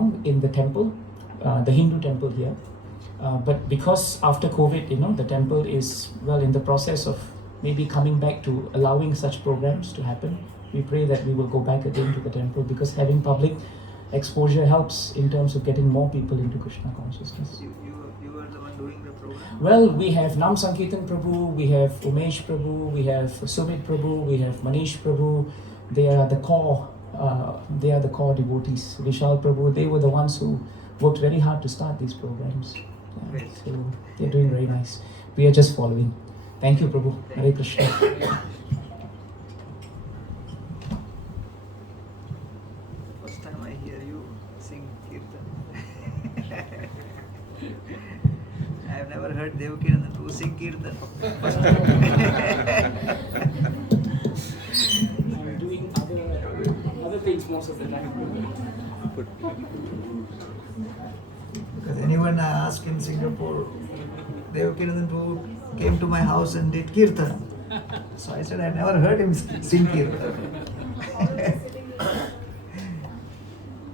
come in the temple, the Hindu temple here. But because after COVID, the temple is, in the process of maybe coming back to allowing such programs to happen. We pray that we will go back again to the temple, because having public exposure helps in terms of getting more people into Krishna consciousness. You are the one doing the program? Well, we have Nam Sankirtan Prabhu, we have Umesh Prabhu, we have Sumit Prabhu, we have Manish Prabhu. They are the core devotees. Vishal Prabhu, they were the ones who worked very hard to start these programs. So they're doing very nice. We are just following. Thank you, Prabhu. Hare Krishna. First time I hear you sing Kirtan. I have never heard Devakinandan Prabhu sing Kirtan. First time. I'm doing other things most of the time. Because anyone I ask in Singapore, Devakinandan Prabhu came to my house and did Kirtan. So I said, I never heard him sing Kirtan.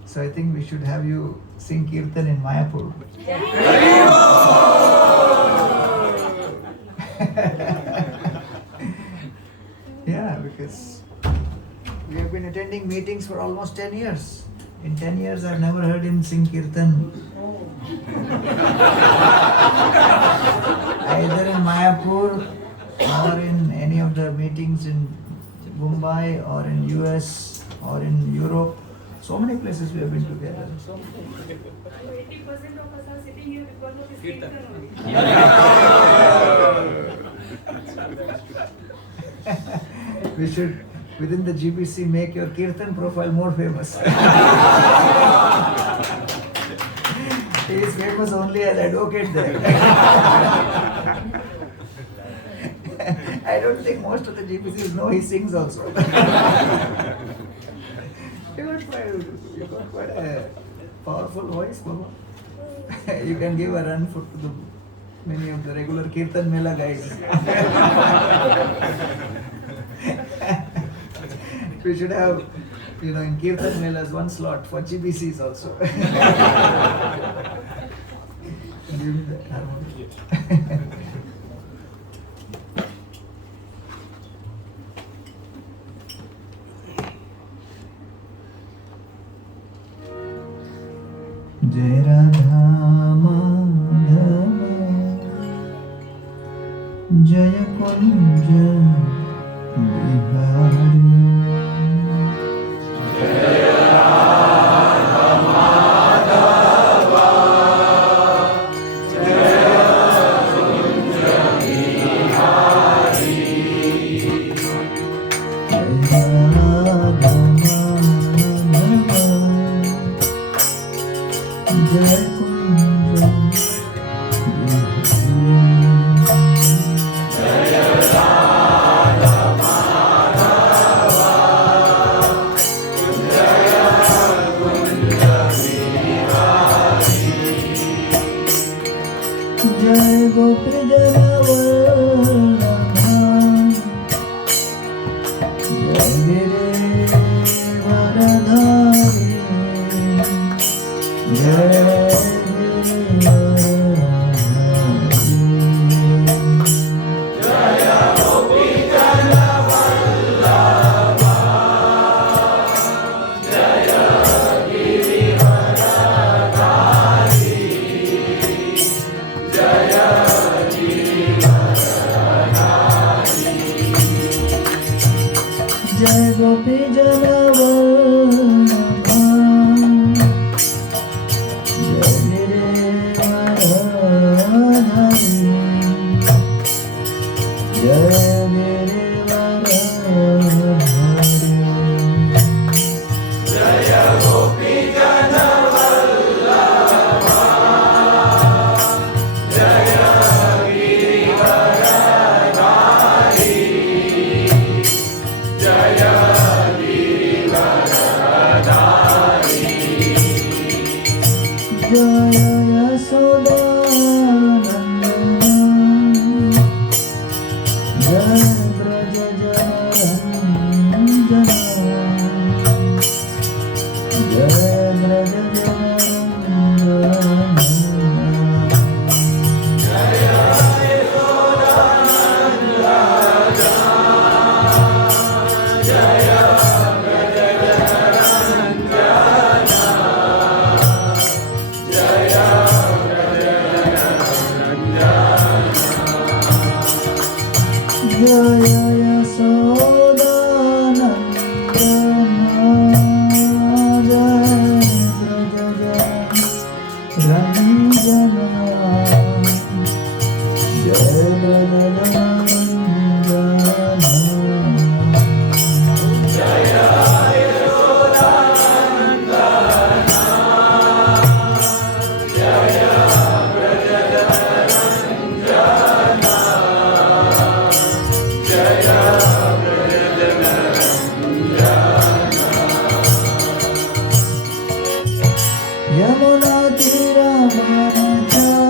So I think we should have you sing Kirtan in Mayapur. Yeah, because we have been attending meetings for almost 10 years. In 10 years, I've never heard him sing Kirtan. Either in Mayapur or in any of the meetings in Mumbai or in US or in Europe. So many places we have been together. 80% of us are sitting here because of his Kirtan only. We should, within the GBC, make your Kirtan profile more famous. He is famous only as advocate there. I don't think most of the GBCs know he sings also. You got quite a powerful voice, Baba. You can give a run for to many of the regular Kirtan Mela guys. We should have, in Kirtan Melas, one slot for GBCs also. Give me that harmony. Jai Radha Madhava Jaya Kunja Bihari Jai Gopi Janavallabha Jai Girivaradhari Jai Jai Gopi Janavallabha Jai Girivaradhari Jai Girivaradhari Jaya Gopi Janavallabha Jaya Girivaradhari Jaya Jaya Yasodanandana Jaya Braja Janarandana Jaya Braja Janarandana Yamuna tira manachari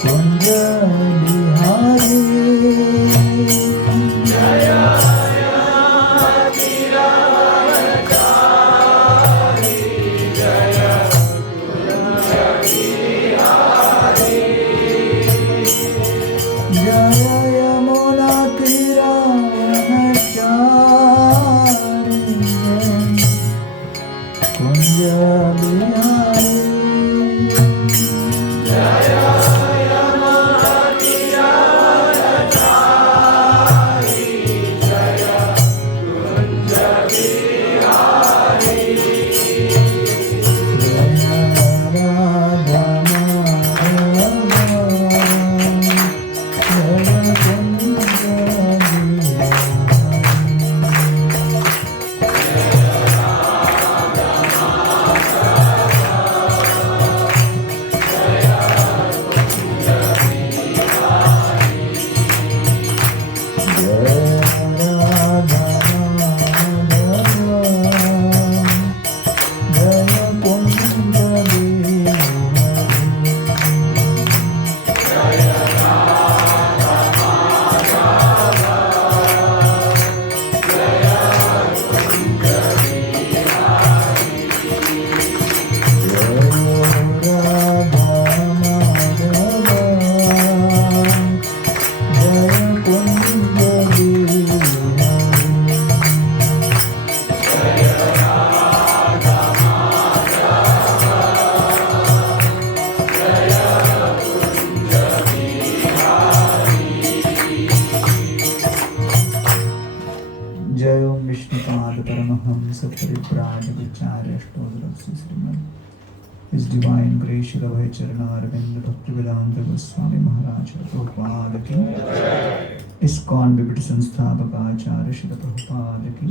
Kunja Bihari Jaya Yamuna tira manachari Kunja Bihari जय ओम Vishnupad Paramhans परिव्राजकाचार्य अष्टोत्तरस्य Shrimad His Divine Grace Shri Abhay Charanarvind Bhaktivedanta Goswami Maharaj Prabhupada ki ISKCON विविध संस्थापक आचार्य श्री प्रभुपाद की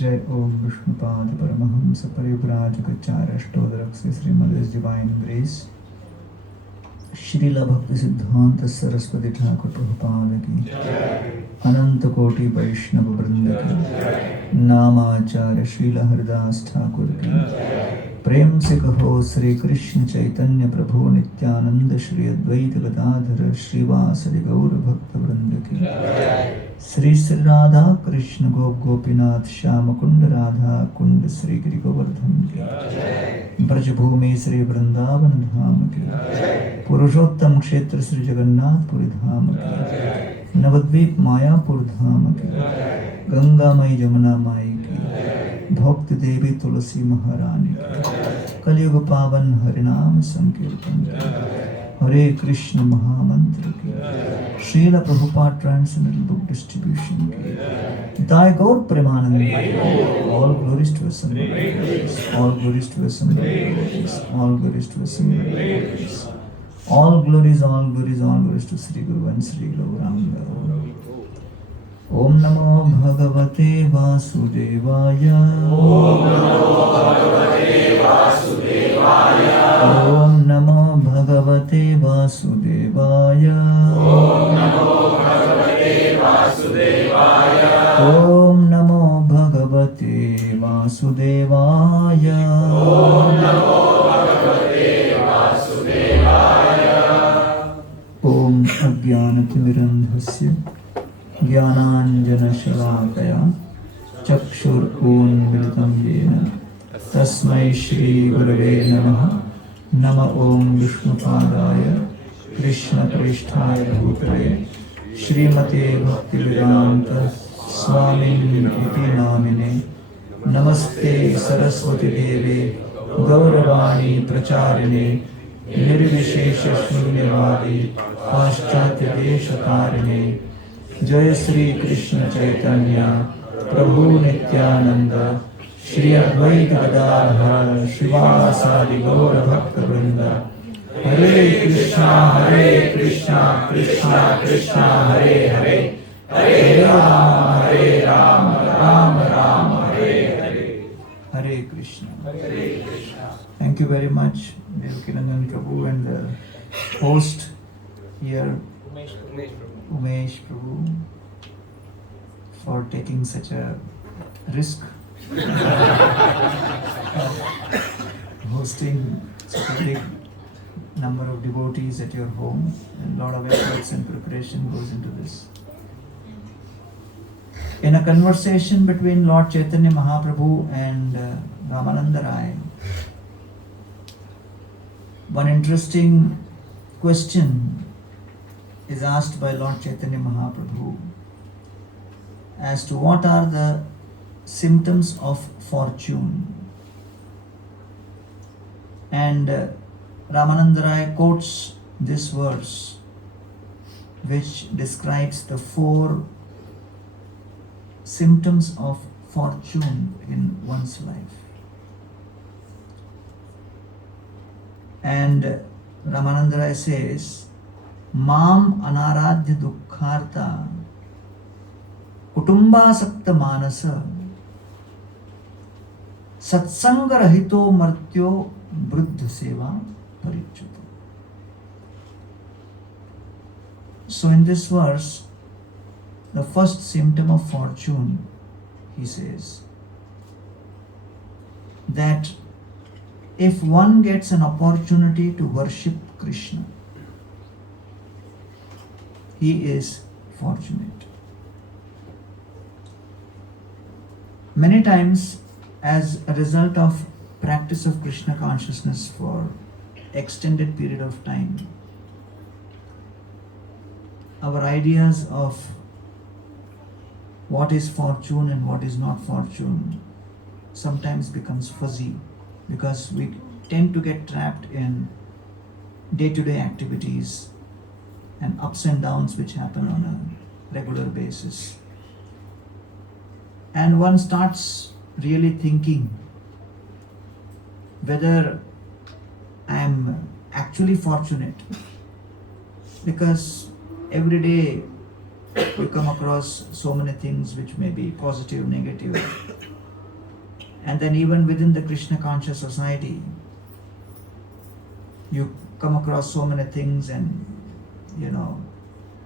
जय ओम Vishnupad Paramhans परिव्राजकाचार्य अष्टोत्तरस्य Shrimad His Divine Grace Srila भक्ति सिद्धांत सरस्वती ठाकुर प्रभुपाद की अनंत कोटि वैष्णव वृंद की नामाचार्य श्रीला हरिदास ठाकुर की प्रेम से कहो श्री कृष्ण चैतन्य प्रभु नित्यानंद श्री अद्वैत गदाधर श्रीवासदि गौर भक्त वृंद की श्री श्री राधा कृष्ण गोपीनाथ श्याम कुंड राधा कुंड श्री गिरि गोवर्धन की ब्रजभूमि श्री वृंदावन धाम की पुरुषोत्तम क्षेत्र श्री जगन्नाथपुरी धाम की नवद्वीप मायापुर धाम की गंगा माई जमुना माई की भक्ति देवी तुलसी महारानी की कलयुग पावन हरिनाम संकीर्तन की हरे कृष्ण महामंत्र की Srila Prabhupada transcendental book distribution की दाय गौर Premanand all glories to Assembly all glories to Assembly all glories to Assembly all glories to Sri Guru and Sri Gauranga. Om Namo Bhagavate Vasudevaya Om Namo Bhagavate Vasudevaya Om Namo Bhagavate Vasudevaya Om Ajnanatimirandhasya ज्ञानाञ्जनशलाकया चक्षुरुन्मिलितं येन तस्मै श्रीगुरवे नमः नम ॐ विष्णुपादाय कृष्णप्रेष्ठाय भूतले श्रीमते भक्तिवेदान्त स्वामिनिति नामिने नमस्ते सरस्वती देवे गौरवाणी प्रचारिणे निर्विशेषशून्यवादी पाश्चात्यदेशतारिणे जय श्री कृष्ण चैतन्य प्रभु नित्यानंद श्री अद्वैत गदाधर श्रीवासादि गौर भक्त वृंद हरे Krishna Krishna Krishna Hare Hare Hare Ram Ram Ram Hare Hare Hare Krishna Thank you very much Devakinandan Prabhu and the host here Umesh Prabhu for taking such a risk hosting such a big number of devotees at your home, and a lot of efforts and preparation goes into this. In a conversation between Lord Chaitanya Mahaprabhu and Ramananda Rai, one interesting question is asked by Lord Chaitanya Mahaprabhu as to what are the symptoms of fortune. And Ramananda Rai quotes this verse which describes the 4 symptoms of fortune in one's life. And Ramananda Rai says, Mam anaradhya dukkharta kutumbasakta manasa satsanga rahito martyo bruddha seva parichyuta. So in this verse, the first symptom of fortune, he says, that if one gets an opportunity to worship Krishna, he is fortunate. Many times, as a result of practice of Krishna consciousness for extended period of time, our ideas of what is fortune and what is not fortune sometimes becomes fuzzy, because we tend to get trapped in day-to-day activities and ups and downs which happen on a regular basis. And one starts really thinking whether I am actually fortunate, because every day we come across so many things which may be positive, negative. And then even within the Krishna conscious society, you come across so many things, and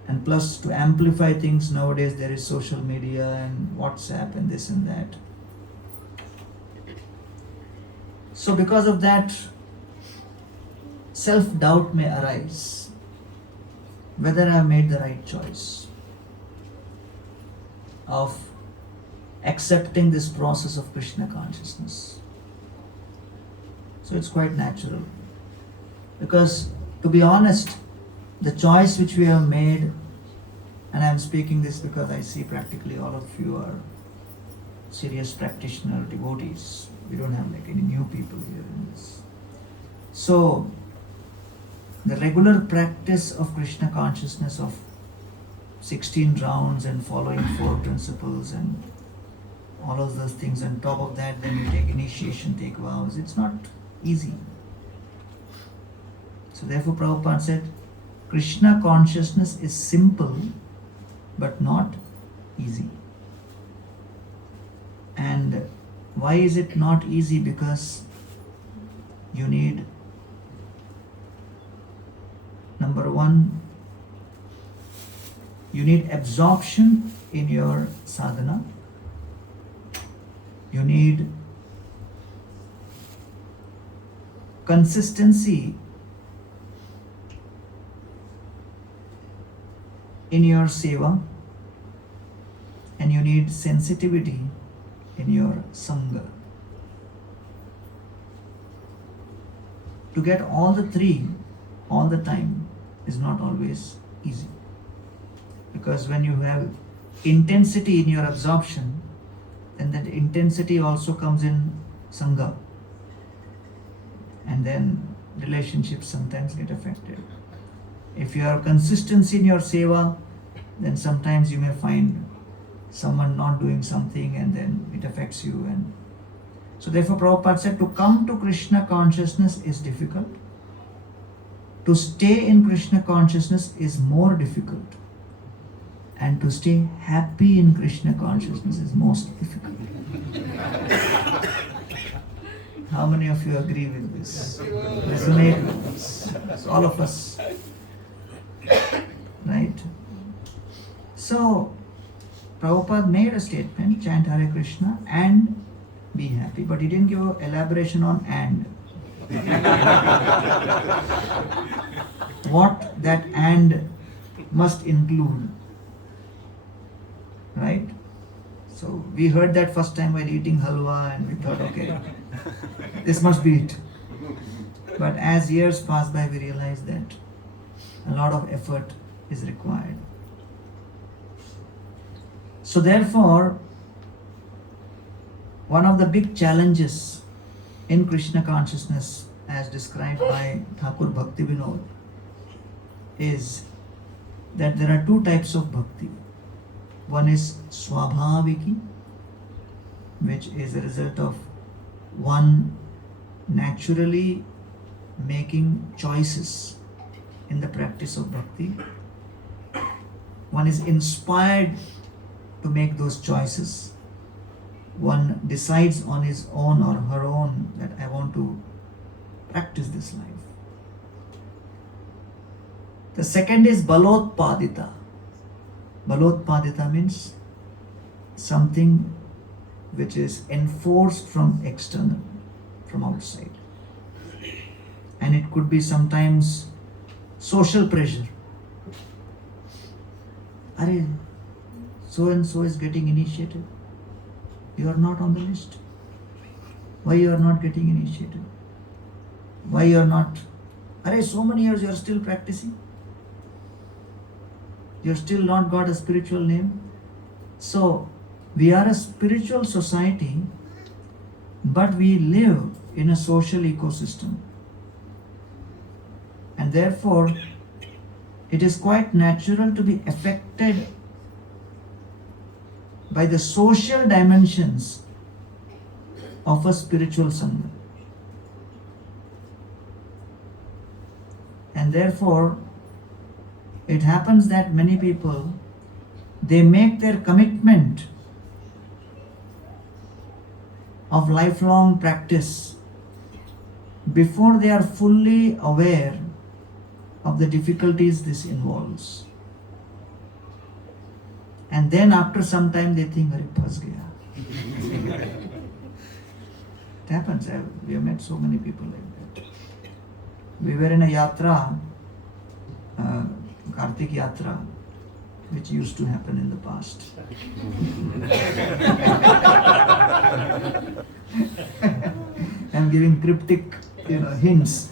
and plus to amplify things nowadays there is social media and WhatsApp and this and that. So because of that, self-doubt may arise whether I have made the right choice of accepting this process of Krishna consciousness. So it's quite natural, because to be honest, the choice which we have made, and I'm speaking this because I see practically all of you are serious practitioner devotees. We don't have like any new people here in this. So the regular practice of Krishna consciousness of 16 rounds and following 4 principles and all of those things, on top of that then you take initiation, take vows, it's not easy. So therefore Prabhupada said, Krishna consciousness is simple but not easy. And why is it not easy? Because you need, number one, you need absorption in your sadhana. You need consistency in your seva, and you need sensitivity in your sangha. To get all the 3 all the time is not always easy, because when you have intensity in your absorption, then that intensity also comes in sangha, and then relationships sometimes get affected. If you have consistency in your seva, then sometimes you may find someone not doing something and then it affects you. And so therefore Prabhupada said, to come to Krishna consciousness is difficult. To stay in Krishna consciousness is more difficult. And to stay happy in Krishna consciousness is most difficult. How many of you agree with this? Resonate with this? So all of us. Right? So, Prabhupada made a statement, chant Hare Krishna and be happy, but he didn't give an elaboration on and. What that and must include, right? So we heard that first time while eating halwa and we thought, okay, this must be it. But as years pass by, we realize that a lot of effort is required. So therefore, one of the big challenges in Krishna consciousness, as described by Thakur Bhakti Vinod, is that there are two types of bhakti. One is swabhaviki, which is a result of one naturally making choices in the practice of bhakti. One is inspired to make those choices. One decides on his own or her own that I want to practice this life. The second is balotpadita. Balotpadita means something which is enforced from external, from outside. And it could be sometimes social pressure. Are so and so is getting initiated. You are not on the list. Why you are not getting initiated? Why you are not? So many years you are still practicing. You have still not got a spiritual name. So we are a spiritual society, but we live in a social ecosystem. And therefore, it is quite natural to be affected by the social dimensions of a spiritual sangha. And therefore, it happens that many people, they make their commitment of lifelong practice before they are fully aware of the difficulties this involves. And then after some time they think, "Arey, phas gaya." It happens. We have met so many people like that. We were in a yatra, Kartik Yatra, which used to happen in the past. I'm giving cryptic, hints.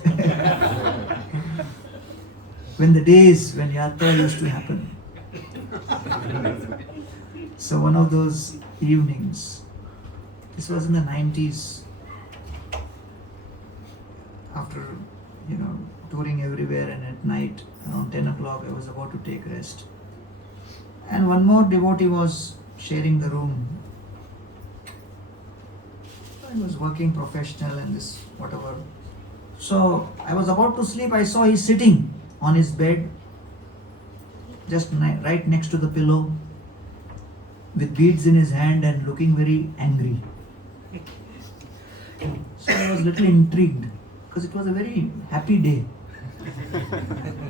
When the days when Yatra used to happen. So one of those evenings, this was in the 90s, after, touring everywhere, and at night, around 10 o'clock, I was about to take rest. And one more devotee was sharing the room. I was working professional and this, whatever. So I was about to sleep, I saw he's sitting on his bed, just right next to the pillow, with beads in his hand and looking very angry. So I was a little intrigued, because it was a very happy day.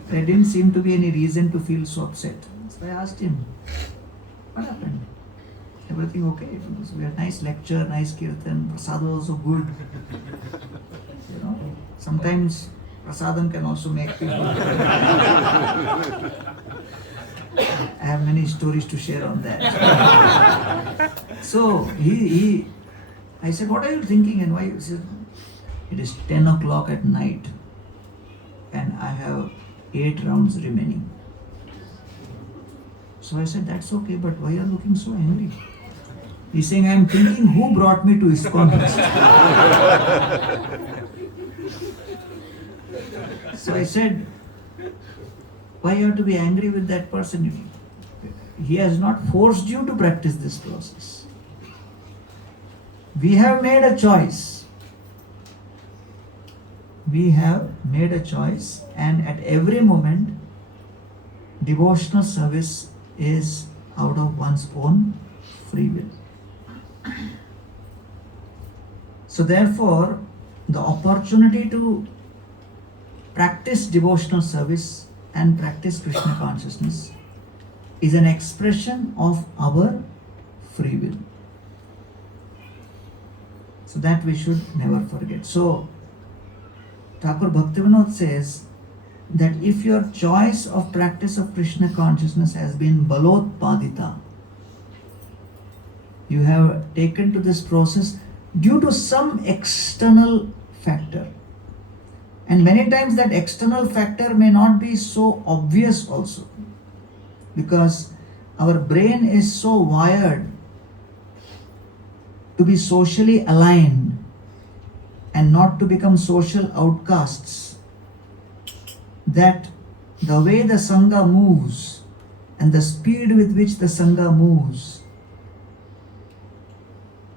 There didn't seem to be any reason to feel so upset. So I asked him, what happened? Everything okay? So we had nice lecture, nice kirtan, prasad was also good. Sometimes prasadam can also make people. I have many stories to share on that. So I said, what are you thinking and why? He said, it is 10 o'clock at night and I have 8 rounds remaining. So I said, that's okay, but why are you looking so angry? He's saying, I am thinking who brought me to ISKCON. So I said, why you have to be angry with that person? He has not forced you to practice this process. We have made a choice. We have made a choice, and at every moment, devotional service is out of one's own free will. So therefore, the opportunity to practice devotional service and practice Krishna consciousness is an expression of our free will. So that we should never forget. So Thakur Bhaktivinoda says that if your choice of practice of Krishna consciousness has been balotpadita, you have taken to this process due to some external factor. And many times that external factor may not be so obvious also, because our brain is so wired to be socially aligned and not to become social outcasts, that the way the Sangha moves and the speed with which the Sangha moves,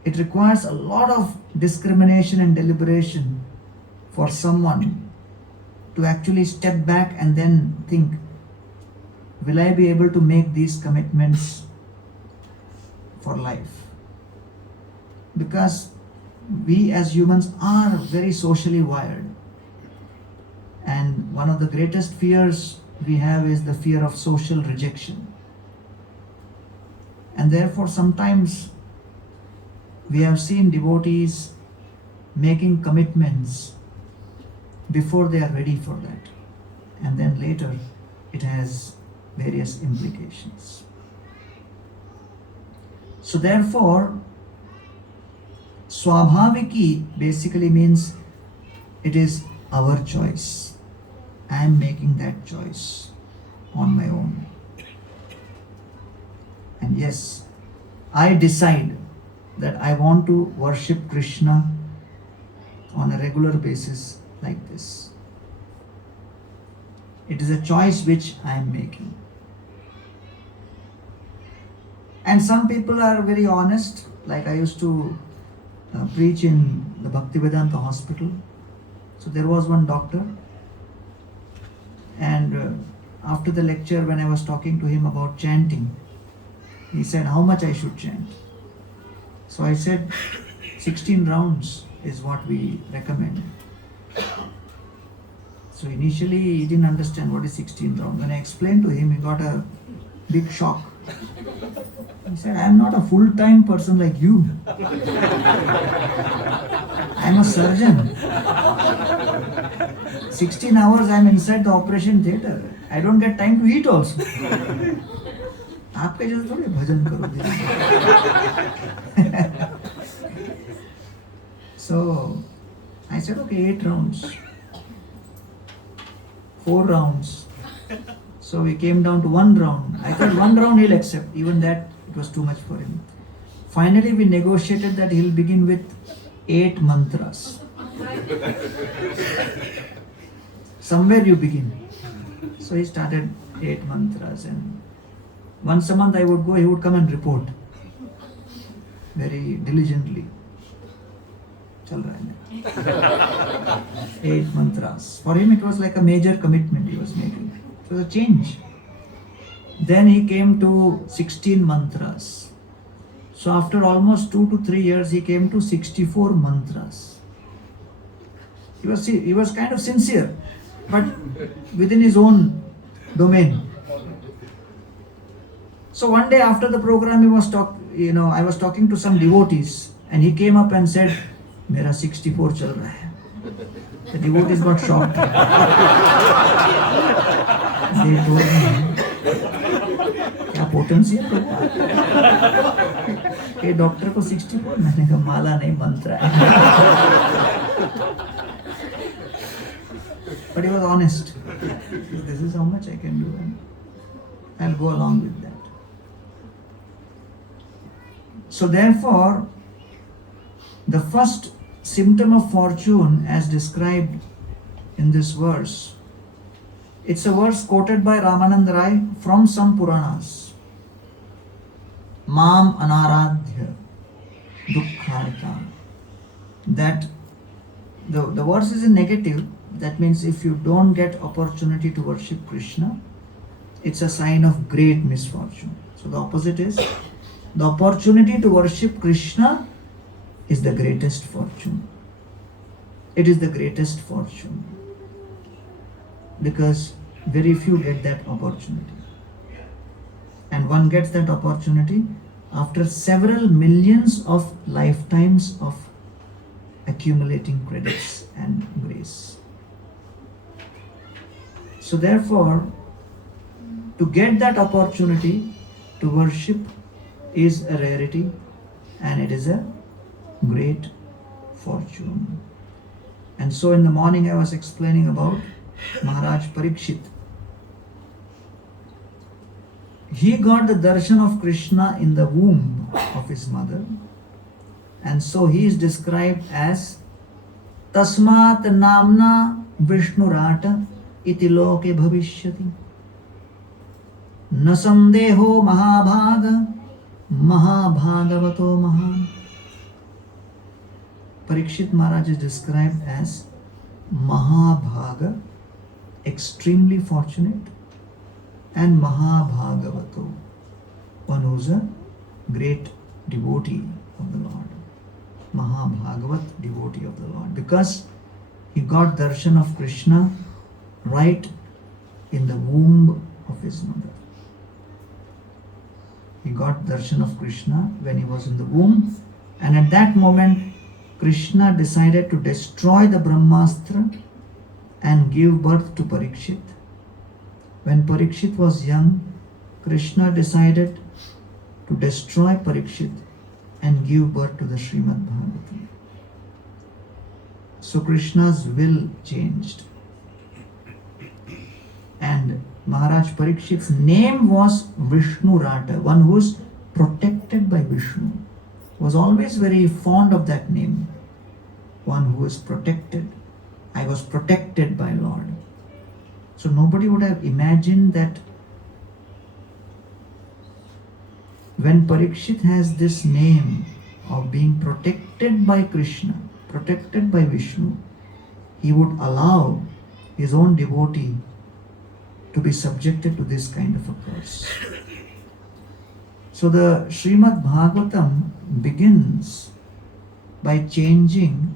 it requires a lot of discrimination and deliberation for someone to actually step back and then think, will I be able to make these commitments for life? Because we as humans are very socially wired. And one of the greatest fears we have is the fear of social rejection. And therefore sometimes we have seen devotees making commitments before they are ready for that. And then later it has various implications. So therefore, Swabhaviki basically means it is our choice. I am making that choice on my own. And yes, I decide that I want to worship Krishna on a regular basis like this. It is a choice which I am making. And some people are very honest, like I used to preach in the Bhaktivedanta hospital. So there was one doctor, and after the lecture when I was talking to him about chanting, he said how much I should chant. So I said 16 rounds is what we recommend. So initially he didn't understand what is 16 rounds. When I explained to him, he got a big shock. He said, I am not a full-time person like you. I am a surgeon. 16 hours I am inside the operation theatre. I don't get time to eat also. आपके जैसे थोड़े भजन करो दिन। So I said, okay, 8 rounds. 4 rounds. So we came down to 1 round. I thought 1 round he'll accept. Even that, it was too much for him. Finally, we negotiated that he'll begin with 8 mantras. Somewhere you begin. So he started 8 mantras, and once a month I would go, he would come and report very diligently. Chal raha hai. 8 mantras. For him it was like a major commitment he was making. It was a change. Then he came to 16 mantras. So after almost 2 to 3 years, he came to 64 mantras. He was kind of sincere, but within his own domain. So one day after the program, I was talking to some devotees, and he came up and said, "Mera 64 chal raha hai." The devotees got shocked. They told me, क्या potential ये doctor को 64, मैंने कहा माला नहीं मंत्र है. But he was honest. This is how much I can do, and I'll go along with that. So therefore, the first symptom of fortune as described in this verse, it's a verse quoted by Ramanand Rai from some Puranas. Mam anaradhya dukkharta. That the verse is in negative. That means if you don't get opportunity to worship Krishna, it's a sign of great misfortune. So the opposite is, the opportunity to worship Krishna is the greatest fortune. It is the greatest fortune. Because very few get that opportunity. And one gets that opportunity after several millions of lifetimes of accumulating credits and grace. So therefore, to get that opportunity to worship is a rarity and it is a great fortune. And so in the morning I was explaining about Maharaj Parikshit. He got the darshan of Krishna in the womb of his mother, and so he is described as Tasmat Namna Vishnurata iti loke bhavishyati Nasandeho Mahabhaga Mahabhagavato Mahan. Parikshit Maharaj is described as Mahabhaga, extremely fortunate, and Mahabhagavato, one who is a great devotee of the Lord. Mahabhagavat, devotee of the Lord, because he got darshan of Krishna right in the womb of his mother. He got darshan of Krishna when he was in the womb, and at that moment Krishna decided to destroy the Brahmastra and give birth to Parikshit. When Parikshit was young, Krishna decided to destroy Parikshit and give birth to the Srimad Bhagavatam. So Krishna's will changed. And Maharaj Parikshit's name was Vishnurata, one who is protected by Vishnu. Was always very fond of that name. One who is protected. I was protected by Lord. So nobody would have imagined that when Parikshit has this name of being protected by Krishna, protected by Vishnu, he would allow his own devotee to be subjected to this kind of a curse. So the Srimad Bhagavatam begins by changing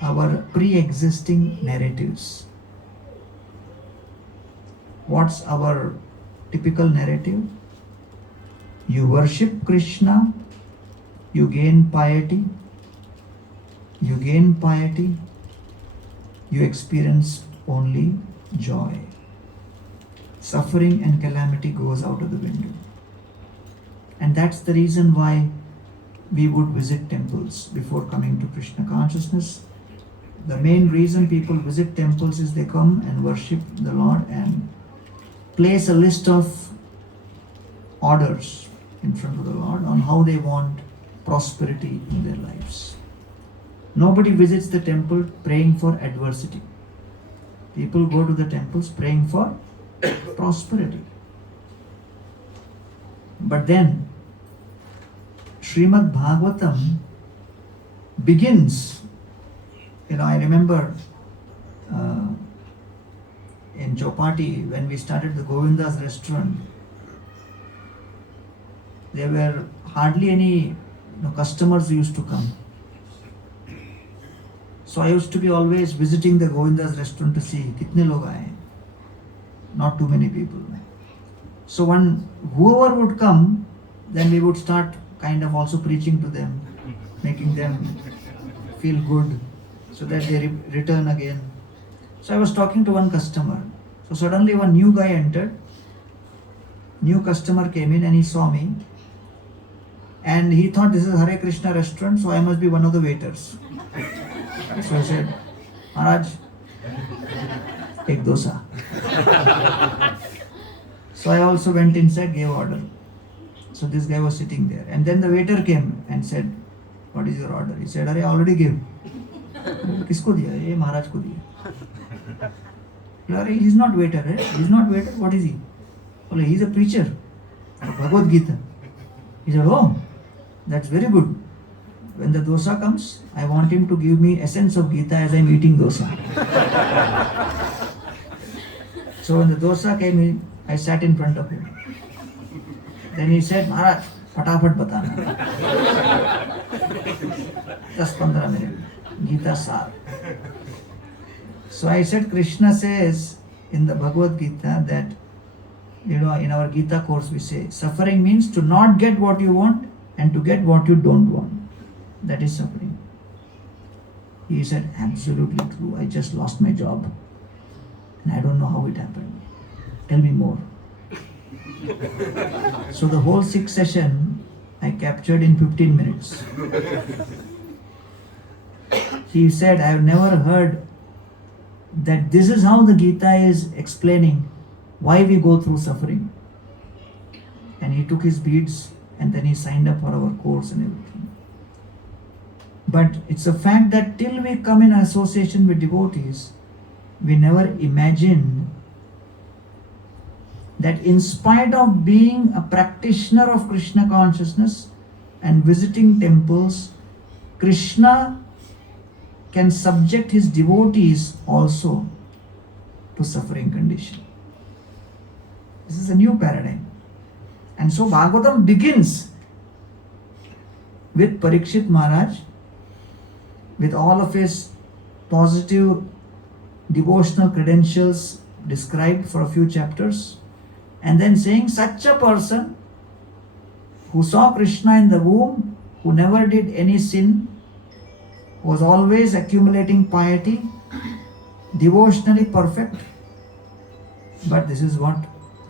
our pre-existing narratives. What's our typical narrative? You worship Krishna, you gain piety, you experience only joy. Suffering and calamity goes out of the window. And that's the reason why we would visit temples before coming to Krishna consciousness. The main reason people visit temples is they come and worship the Lord and place a list of orders in front of the Lord on how they want prosperity in their lives. Nobody visits the temple praying for adversity. People go to the temples praying for prosperity. But then Srimad Bhagavatam begins, I remember in Chopati when we started the Govinda's restaurant, there were hardly any customers who used to come. So I used to be always visiting the Govinda's restaurant to see kitne log aaye. Not too many people. So when whoever would come, then we would start kind of also preaching to them, making them feel good so that they return again. So I was talking to one customer. So suddenly one new guy entered. New customer came in and he saw me. And he thought this is Hare Krishna restaurant, so I must be one of the waiters. So I said, Maharaj, ek dosa. So I also went inside, gave order. So this guy was sitting there. And then the waiter came and said, what is your order? He said, I already gave. Kisko diya? Ye Maharaj ko diya. He's not waiter, right? He's not waiter. What is he? He's a preacher of Bhagavad Gita. He said, oh, that's very good. When the dosa comes, I want him to give me essence of Gita as I'm eating dosa. So when the dosa came in, I sat in front of him. Then he said, Maharaj, fatafat batana. 10-15 minutes. Gita Sar. So I said, Krishna says in the Bhagavad Gita that, in our Gita course we say, suffering means to not get what you want and to get what you don't want. That is suffering. He said, absolutely true. I just lost my job. And I don't know how it happened. Tell me more. So the whole 6 session I captured in 15 minutes. He said, I have never heard that this is how the Gita is explaining why we go through suffering. And he took his beads and then he signed up for our course and everything. But it's a fact that till we come in association with devotees, we never imagine that in spite of being a practitioner of Krishna consciousness and visiting temples, Krishna can subject his devotees also to suffering condition. This is a new paradigm. And so Bhagavatam begins with Parikshit Maharaj, with all of his positive devotional credentials described for a few chapters, and then saying such a person who saw Krishna in the womb, who never did any sin, was always accumulating piety, devotionally perfect, but this is what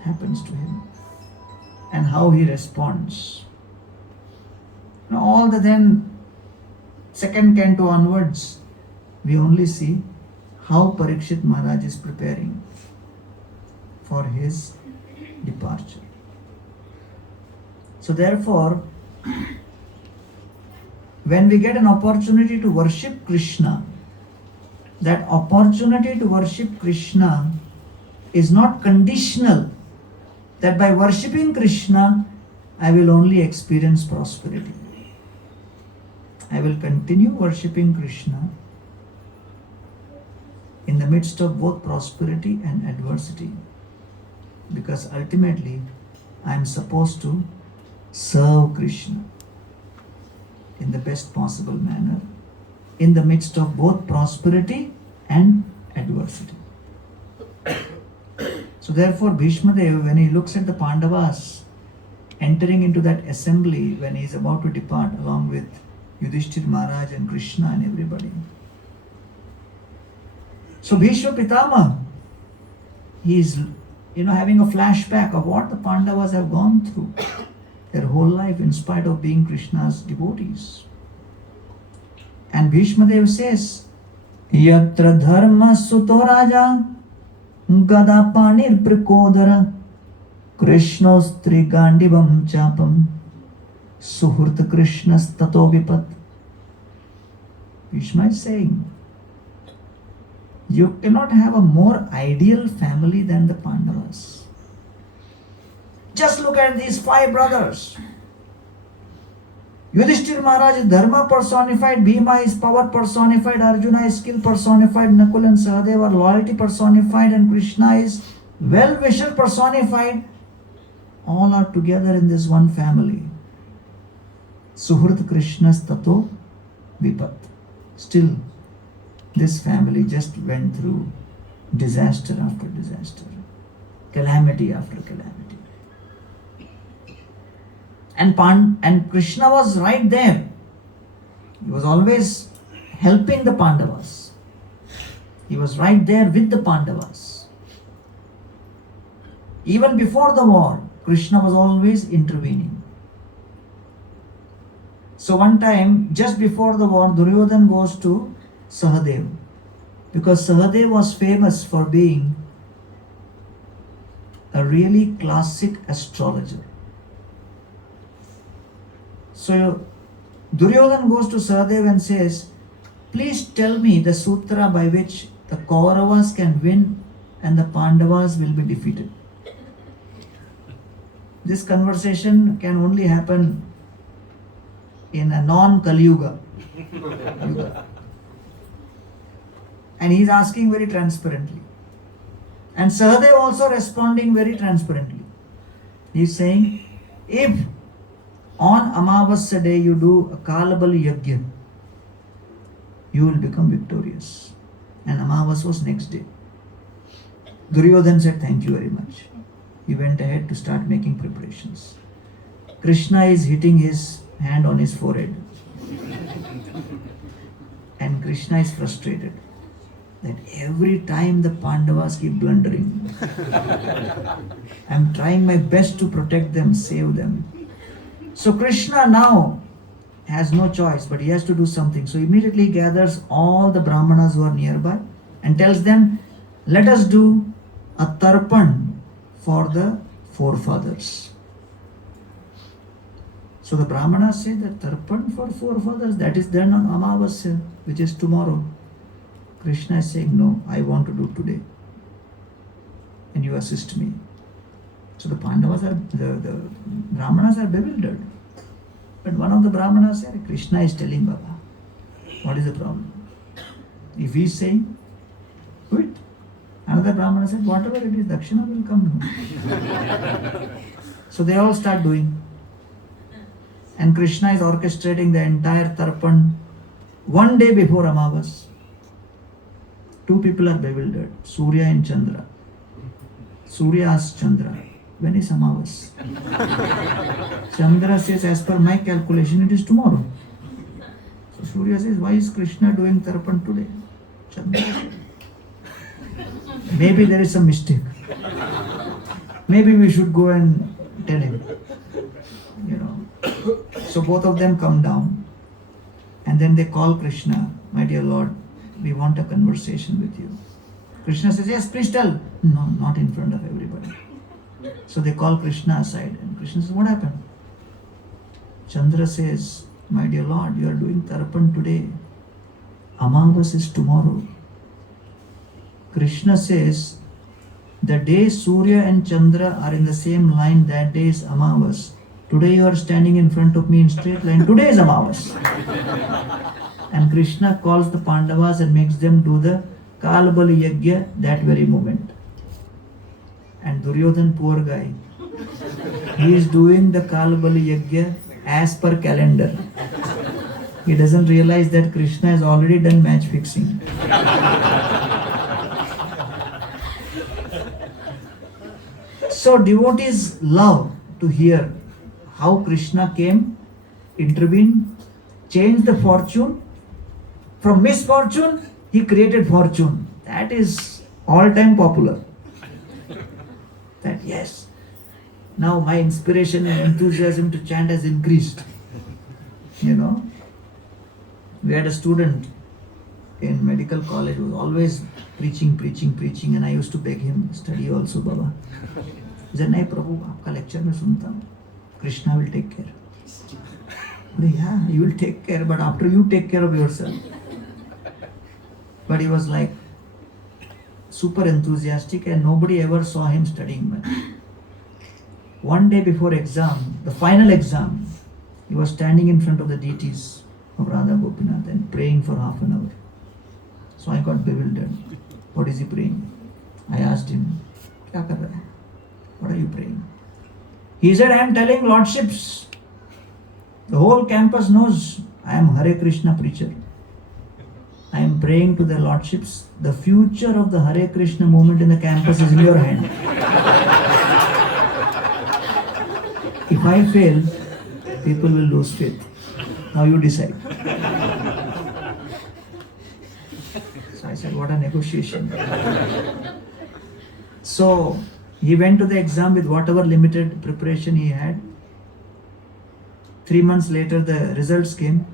happens to him and how he responds. Now, all the then second canto onwards, we only see how Parikshit Maharaj is preparing for his departure. So therefore, when we get an opportunity to worship Krishna, that opportunity to worship Krishna is not conditional that by worshipping Krishna, I will only experience prosperity. I will continue worshipping Krishna in the midst of both prosperity and adversity, because ultimately I am supposed to serve Krishna in the best possible manner in the midst of both prosperity and adversity. So therefore Bhishma Dev, when he looks at the Pandavas entering into that assembly when he is about to depart along with Yudhishthir Maharaj and Krishna and everybody. So Bhishma Pitama, he is having a flashback of what the Pandavas have gone through their whole life in spite of being Krishna's devotees. And Bhishma Dev says, Yatra dharma suto raja gada panir prakodara krishnostri gandivam chapam suhurta krishnas tato vipat. Bhishma is saying, you cannot have a more ideal family than the Pandavas. Just look at these 5 brothers. Yudhishthir Maharaj is dharma personified, Bhima is power personified, Arjuna is skill personified, Nakul and Sahadeva are loyalty personified, and Krishna is well-wisher personified. All are together in this one family. Suhrit Krishnas tato vipat. Still, this family just went through disaster after disaster, calamity after calamity. And Krishna was right there. He was always helping the Pandavas. He was right there with the Pandavas. Even before the war, Krishna was always intervening. So one time, just before the war, Duryodhan goes to Sahadev, because Sahadev was famous for being a really classic astrologer. So Duryodhan goes to Sahadev and says, please tell me the sutra by which the Kauravas can win and the Pandavas will be defeated. This conversation can only happen in a non-Kali Yuga. And he is asking very transparently. And Sahadev also responding very transparently. He is saying, if on Amavasya day you do a Kalabali Yajna, you will become victorious. And Amavasya was next day. Duryodhan said, thank you very much. He went ahead to start making preparations. Krishna is hitting his hand on his forehead. And Krishna is frustrated. that every time the Pandavas keep blundering. I'm trying my best to protect them, save them. So Krishna now has no choice, but he has to do something. So immediately gathers all the Brahmanas who are nearby and tells them, let us do a tarpan for the forefathers. So the Brahmanas say that tarpan for forefathers, that is done on Amavasya, which is tomorrow. Krishna is saying, no, I want to do today. And you assist me. So the Brahmanas are bewildered. But one of the Brahmanas said, Krishna is telling Baba, what is the problem? If he is saying, do it. Another Brahmana said, whatever it is, Dakshina will come. So they all start doing. And Krishna is orchestrating the entire tarpan one day before Amavas. Two people are bewildered, Surya and Chandra. Surya asks Chandra, when is Amavas? Chandra says, as per my calculation, it is tomorrow. So Surya says, why is Krishna doing tarpan today? Chandra says, maybe there is some mistake. Maybe we should go and tell him. So both of them come down and then they call Krishna, my dear Lord, we want a conversation with you. Krishna says, yes, please tell. No, not in front of everybody. So they call Krishna aside and Krishna says, what happened? Chandra says, my dear Lord, you are doing tarpan today. Amavas is tomorrow. Krishna says, the day Surya and Chandra are in the same line, that day is Amavas. Today you are standing in front of me in straight line. Today is Amavas. And Krishna calls the Pandavas and makes them do the Kalbali Yajna that very moment. And Duryodhan, poor guy, he is doing the Kalbali Yajna as per calendar. He doesn't realize that Krishna has already done match fixing. So devotees love to hear how Krishna came, intervened, changed the fortune. From misfortune, he created fortune. That is all-time popular. That yes, now my inspiration and enthusiasm to chant has increased. We had a student in medical college who was always preaching, and I used to beg him, study also, Baba. He said, nahi Prabhu, aapka lecture mein sunta hu. Krishna will take care. Yeah, he will take care, but after you take care of yourself. But he was like super enthusiastic and nobody ever saw him studying much. One day before exam, the final exam, he was standing in front of the deities of Radha Gopinath and praying for half an hour. So I got bewildered. What is he praying? I asked him, Kya kar raha hai? What are you praying? He said, I am telling lordships. The whole campus knows I am Hare Krishna preacher. I am praying to the lordships. The future of the Hare Krishna movement in the campus is in your hand. If I fail, people will lose faith. Now you decide. So I said, what a negotiation. So he went to the exam with whatever limited preparation he had. 3 months later, the results came.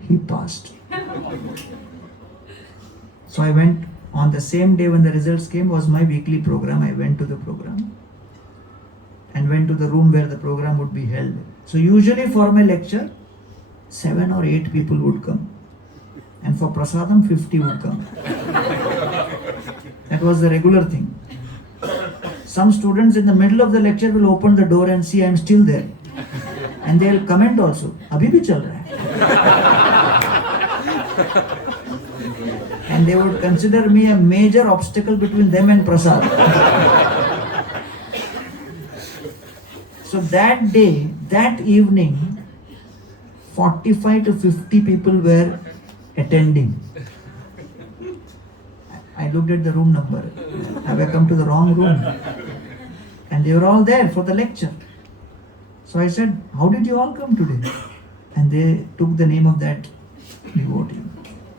He passed. So I went on the same day when the results came, was my weekly program. I went to the program and went to the room where the program would be held. So usually for my lecture, 7 or 8 people would come. And for prasadam, 50 would come. That was the regular thing. Some students in the middle of the lecture will open the door and see I am still there. And they will comment also, abhi bhi chal raha hai. And they would consider me a major obstacle between them and prasad. So that day, that evening, 45 to 50 people were attending. I looked at the room number. Have I come to the wrong room? And they were all there for the lecture. So I said, how did you all come today? And they took the name of that devotee.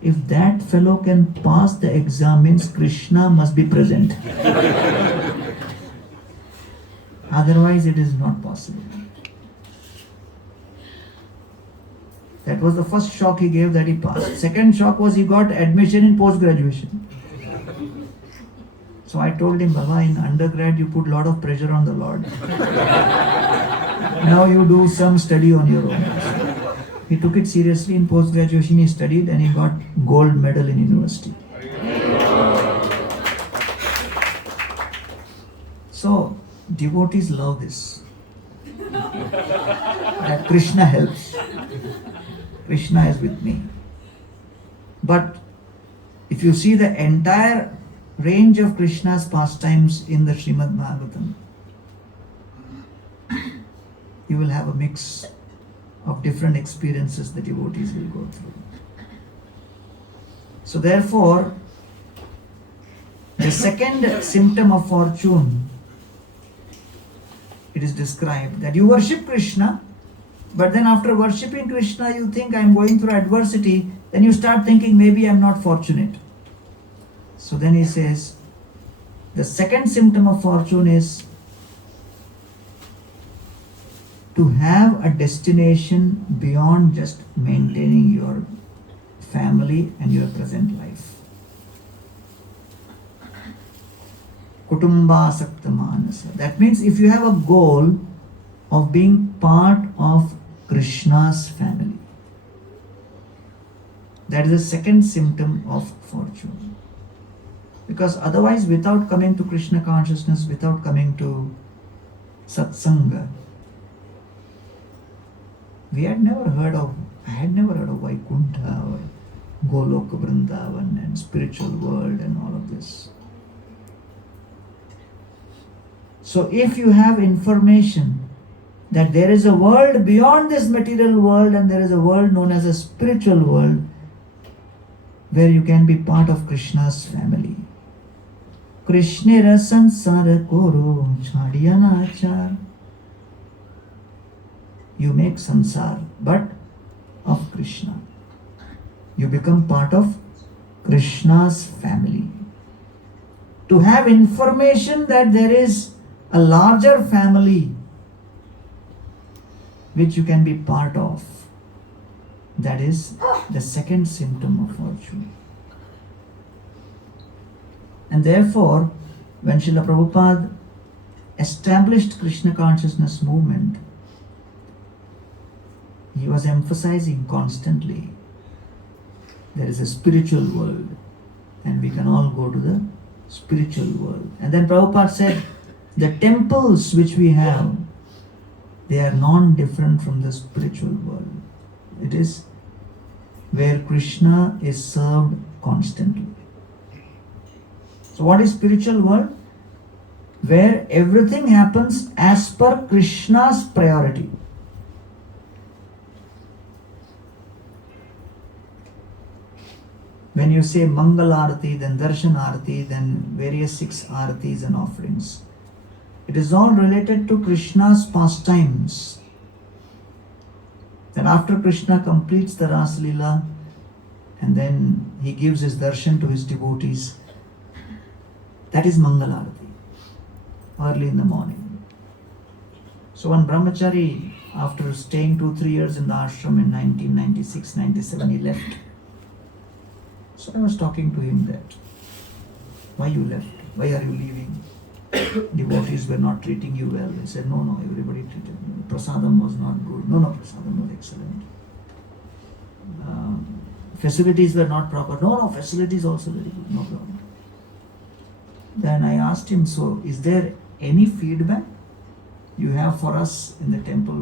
if that fellow can pass the exam, means Krishna must be present. Otherwise, it is not possible. That was the first shock he gave, that he passed. Second shock was he got admission in post-graduation. So I told him, Baba, in undergrad you put a lot of pressure on the Lord. Now you do some study on your own. He took it seriously. In post-graduation he studied and he got gold medal in university. So devotees love this. That Krishna helps. Krishna is with me. But if you see the entire range of Krishna's pastimes in the Srimad Bhagavatam, you will have a mix of different experiences the devotees will go through. So therefore, the second symptom of fortune, it is described that you worship Krishna, but then after worshipping Krishna, you think I am going through adversity, then you start thinking maybe I am not fortunate. So then he says, the second symptom of fortune is to have a destination beyond just maintaining your family and your present life. Kutumbasakta manasa. That means if you have a goal of being part of Krishna's family, that is the second symptom of fortune. Because otherwise, without coming to Krishna consciousness, without coming to satsanga, I had never heard of Vaikuntha or Goloka Vrindavan and spiritual world and all of this. So if you have information that there is a world beyond this material world and there is a world known as a spiritual world where you can be part of Krishna's family. Krishnera sansara koro chadiyana achar. You make sansar, but of Krishna. You become part of Krishna's family. To have information that there is a larger family which you can be part of, that is the second symptom of fortune. And therefore, when Srila Prabhupada established Krishna consciousness movement, he was emphasizing constantly there is a spiritual world and we can all go to the spiritual world. And then Prabhupada said, the temples which we have, they are non-different from the spiritual world. It is where Krishna is served constantly. So what is spiritual world? Where everything happens as per Krishna's priority. When you say Mangal Arati, then Darshan Arati, then various 6 Aratis and offerings, it is all related to Krishna's pastimes. Then after Krishna completes the Ras Leela and then he gives his darshan to his devotees, that is Mangal Arati, early in the morning. So one brahmachari, after staying 2-3 years in the ashram in 1996-97, he left. So I was talking to him that, why you left? Why are you leaving? Devotees were not treating you well. He said, no, everybody treated me. Prasadam was not good. No, Prasadam was excellent. Facilities were not proper. No, facilities also very good. No problem. Then I asked him, so is there any feedback you have for us in the temple?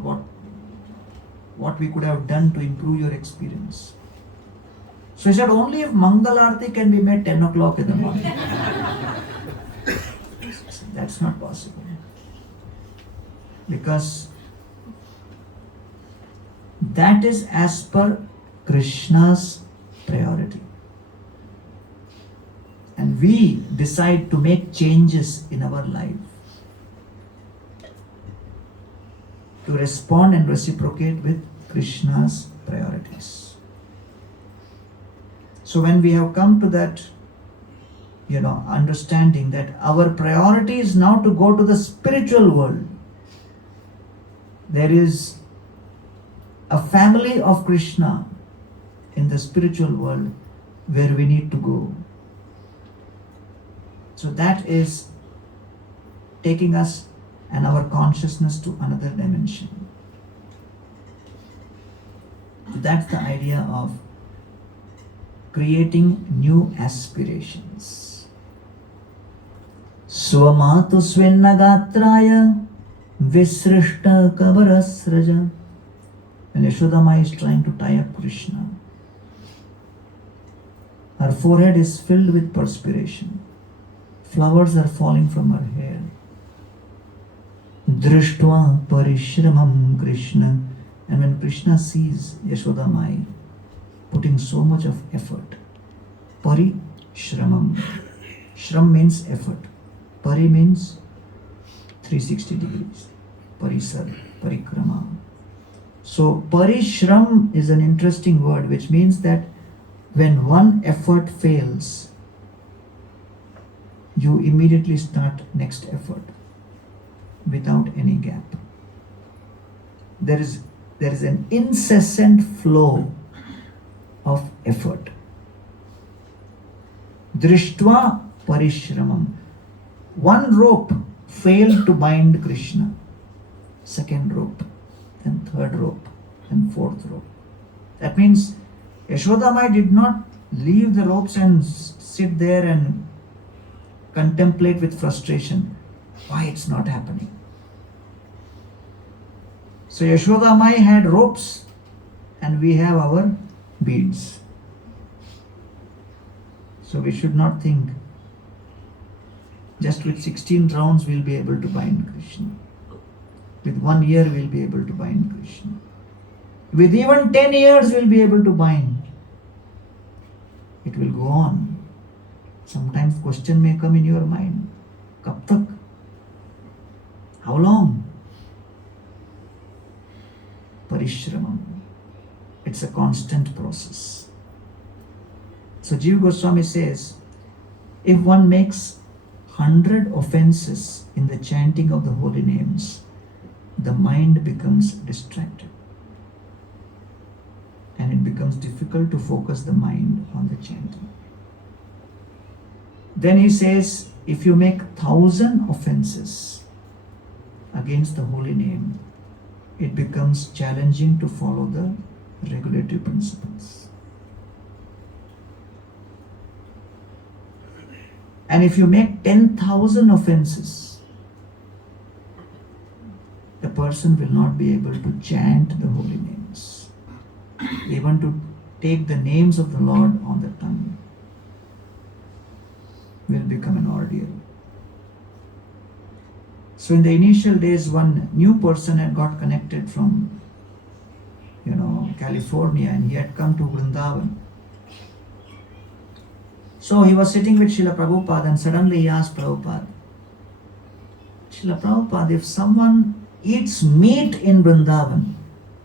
What we could have done to improve your experience? So he said, only if Mangal Arati can be made 10 o'clock in the morning. That's not possible. Because that is as per Krishna's priority. And we decide to make changes in our life to respond and reciprocate with Krishna's priorities. So when we have come to that, understanding that our priority is now to go to the spiritual world, there is a family of Krishna in the spiritual world where we need to go. So that is taking us and our consciousness to another dimension. So that's the idea of creating new aspirations. Swamatu swennagatraya visrishta kavarasraja. And Yashodama is trying to tie up Krishna. Her forehead is filled with perspiration. Flowers are falling from her hair. Drishtva parishramam Krishna. And when Krishna sees Yashodamai putting so much of effort, parishramam. Shram means effort. Pari means 360 degrees. Parisar, parikrama. So parishram is an interesting word, which means that when one effort fails, you immediately start next effort without any gap. There is an incessant flow of effort. Drishtva parishramam. One rope failed to bind Krishna. Second rope, then third rope, then fourth rope. That means Yashodamai did not leave the ropes and sit there and contemplate with frustration why it's not happening. So Yashodamai had ropes and we have our beads. So we should not think just with 16 rounds we'll be able to bind Krishna. With 1 year we'll be able to bind Krishna. With even 10 years we'll be able to bind. It will go on. Sometimes question may come in your mind. Kab tak? How long? Parishramam. It's a constant process. So Jiva Goswami says, if one makes 100 offenses in the chanting of the holy names, the mind becomes distracted. And it becomes difficult to focus the mind on the chanting. Then he says, if you make 1,000 offenses against the holy name, it becomes challenging to follow the regulatory principles. And if you make 10,000 offenses, the person will not be able to chant the holy names, even to take the names of the Lord on the tongue will become an ordeal. So in the initial days, one new person had got connected from, California, and he had come to Vrindavan. So he was sitting with Srila Prabhupada, and suddenly he asked Prabhupada, Srila Prabhupada, if someone eats meat in Vrindavan,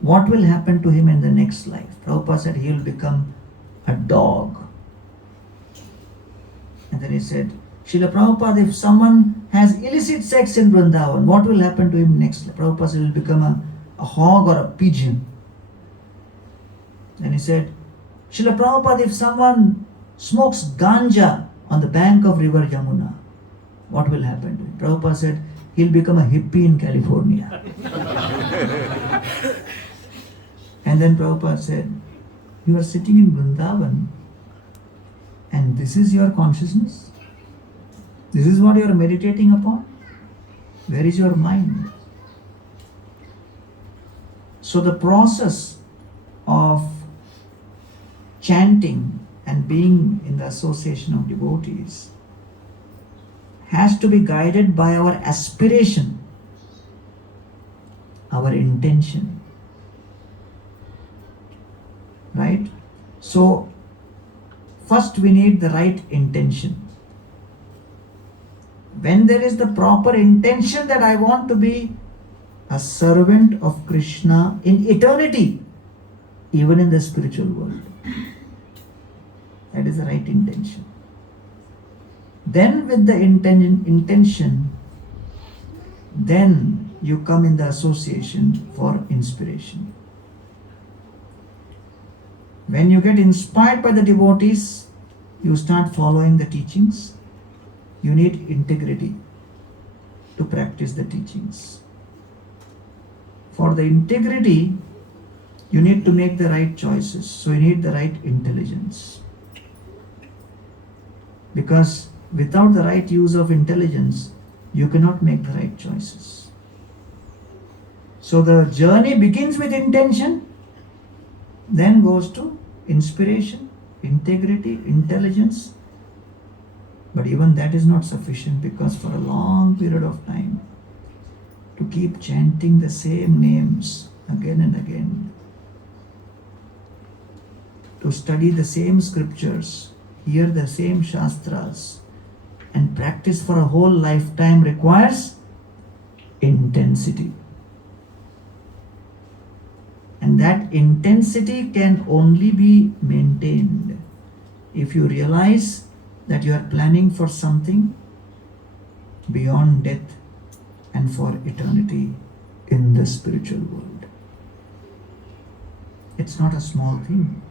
what will happen to him in the next life? Prabhupada said he will become a dog. And then he said, Srila Prabhupada, if someone has illicit sex in Vrindavan, what will happen to him next life? Prabhupada said he will become a hog or a pigeon. Then he said, Srila Prabhupada, if someone smokes ganja on the bank of river Yamuna, what will happen to him? Prabhupada said, he'll become a hippie in California. And then Prabhupada said, you are sitting in Vrindavan and this is your consciousness? This is what you are meditating upon? Where is your mind? So the process of chanting and being in the association of devotees has to be guided by our aspiration, our intention. Right? So, first we need the right intention. When there is the proper intention that I want to be a servant of Krishna in eternity, even in the spiritual world. That is the right intention. Then with the intention, then you come in the association for inspiration. When you get inspired by the devotees, you start following the teachings. You need integrity to practice the teachings. For the integrity, you need to make the right choices. So you need the right intelligence. Because without the right use of intelligence, you cannot make the right choices. So the journey begins with intention, then goes to inspiration, integrity, intelligence. But even that is not sufficient, because for a long period of time, to keep chanting the same names again and again, to study the same scriptures, hear the same shastras, and practice for a whole lifetime requires intensity. And that intensity can only be maintained if you realize that you are planning for something beyond death and for eternity in the spiritual world. It's not a small thing.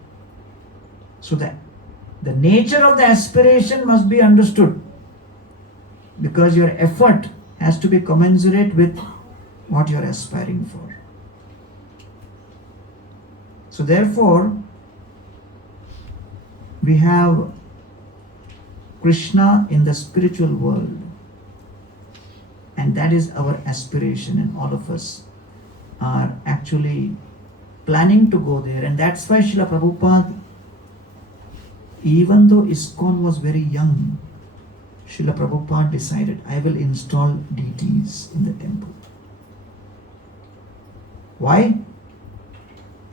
So that the nature of the aspiration must be understood, because your effort has to be commensurate with what you are aspiring for. So therefore, we have Krishna in the spiritual world, and that is our aspiration, and all of us are actually planning to go there. And that's why Srila Prabhupada, even though ISKCON was very young, Srila Prabhupada decided, I will install deities in the temple. Why?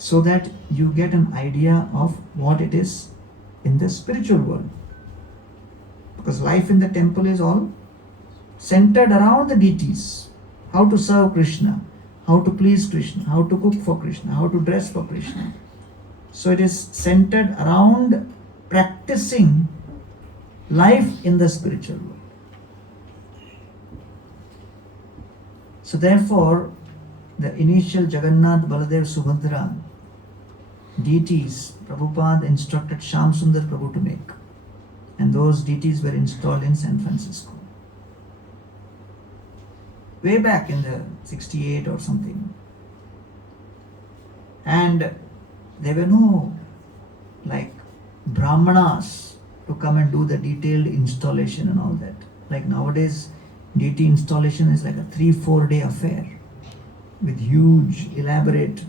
So that you get an idea of what it is in the spiritual world. Because life in the temple is all centered around the deities. How to serve Krishna, how to please Krishna, how to cook for Krishna, how to dress for Krishna. So it is centered around practicing life in the spiritual world. So therefore, the initial Jagannath, Baladev, Subhadra deities, Prabhupada instructed Shyam Sundar Prabhu to make. And those deities were installed in San Francisco. Way back in the 68 or something. And there were no like Brahmanas to come and do the detailed installation and all that. Like nowadays, deity installation is like a 3-4 day affair with huge, elaborate,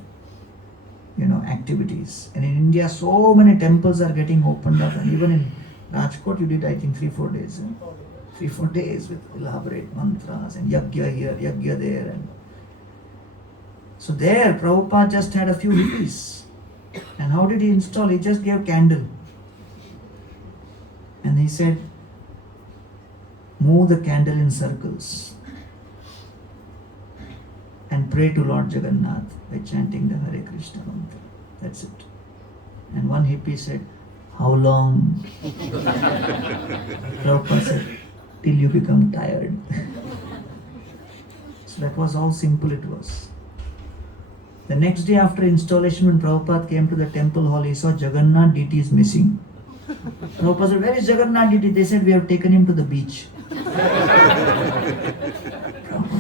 activities. And in India, so many temples are getting opened up. And even in Rajkot, you did, I think, 3-4 days. 3-4 days with elaborate mantras and yagya here, yagya there. And so there, Prabhupada just had a few hippies. And how did he install? He just gave candle. And he said, move the candle in circles and pray to Lord Jagannath by chanting the Hare Krishna mantra. That's it. And one hippie said, how long? Prabhupada said, till you become tired. So that was how simple it was. The next day after installation, when Prabhupada came to the temple hall, he saw Jagannath deity is missing. Prabhupada said, where is Jagannath deity? They said, we have taken him to the beach. Prabhupada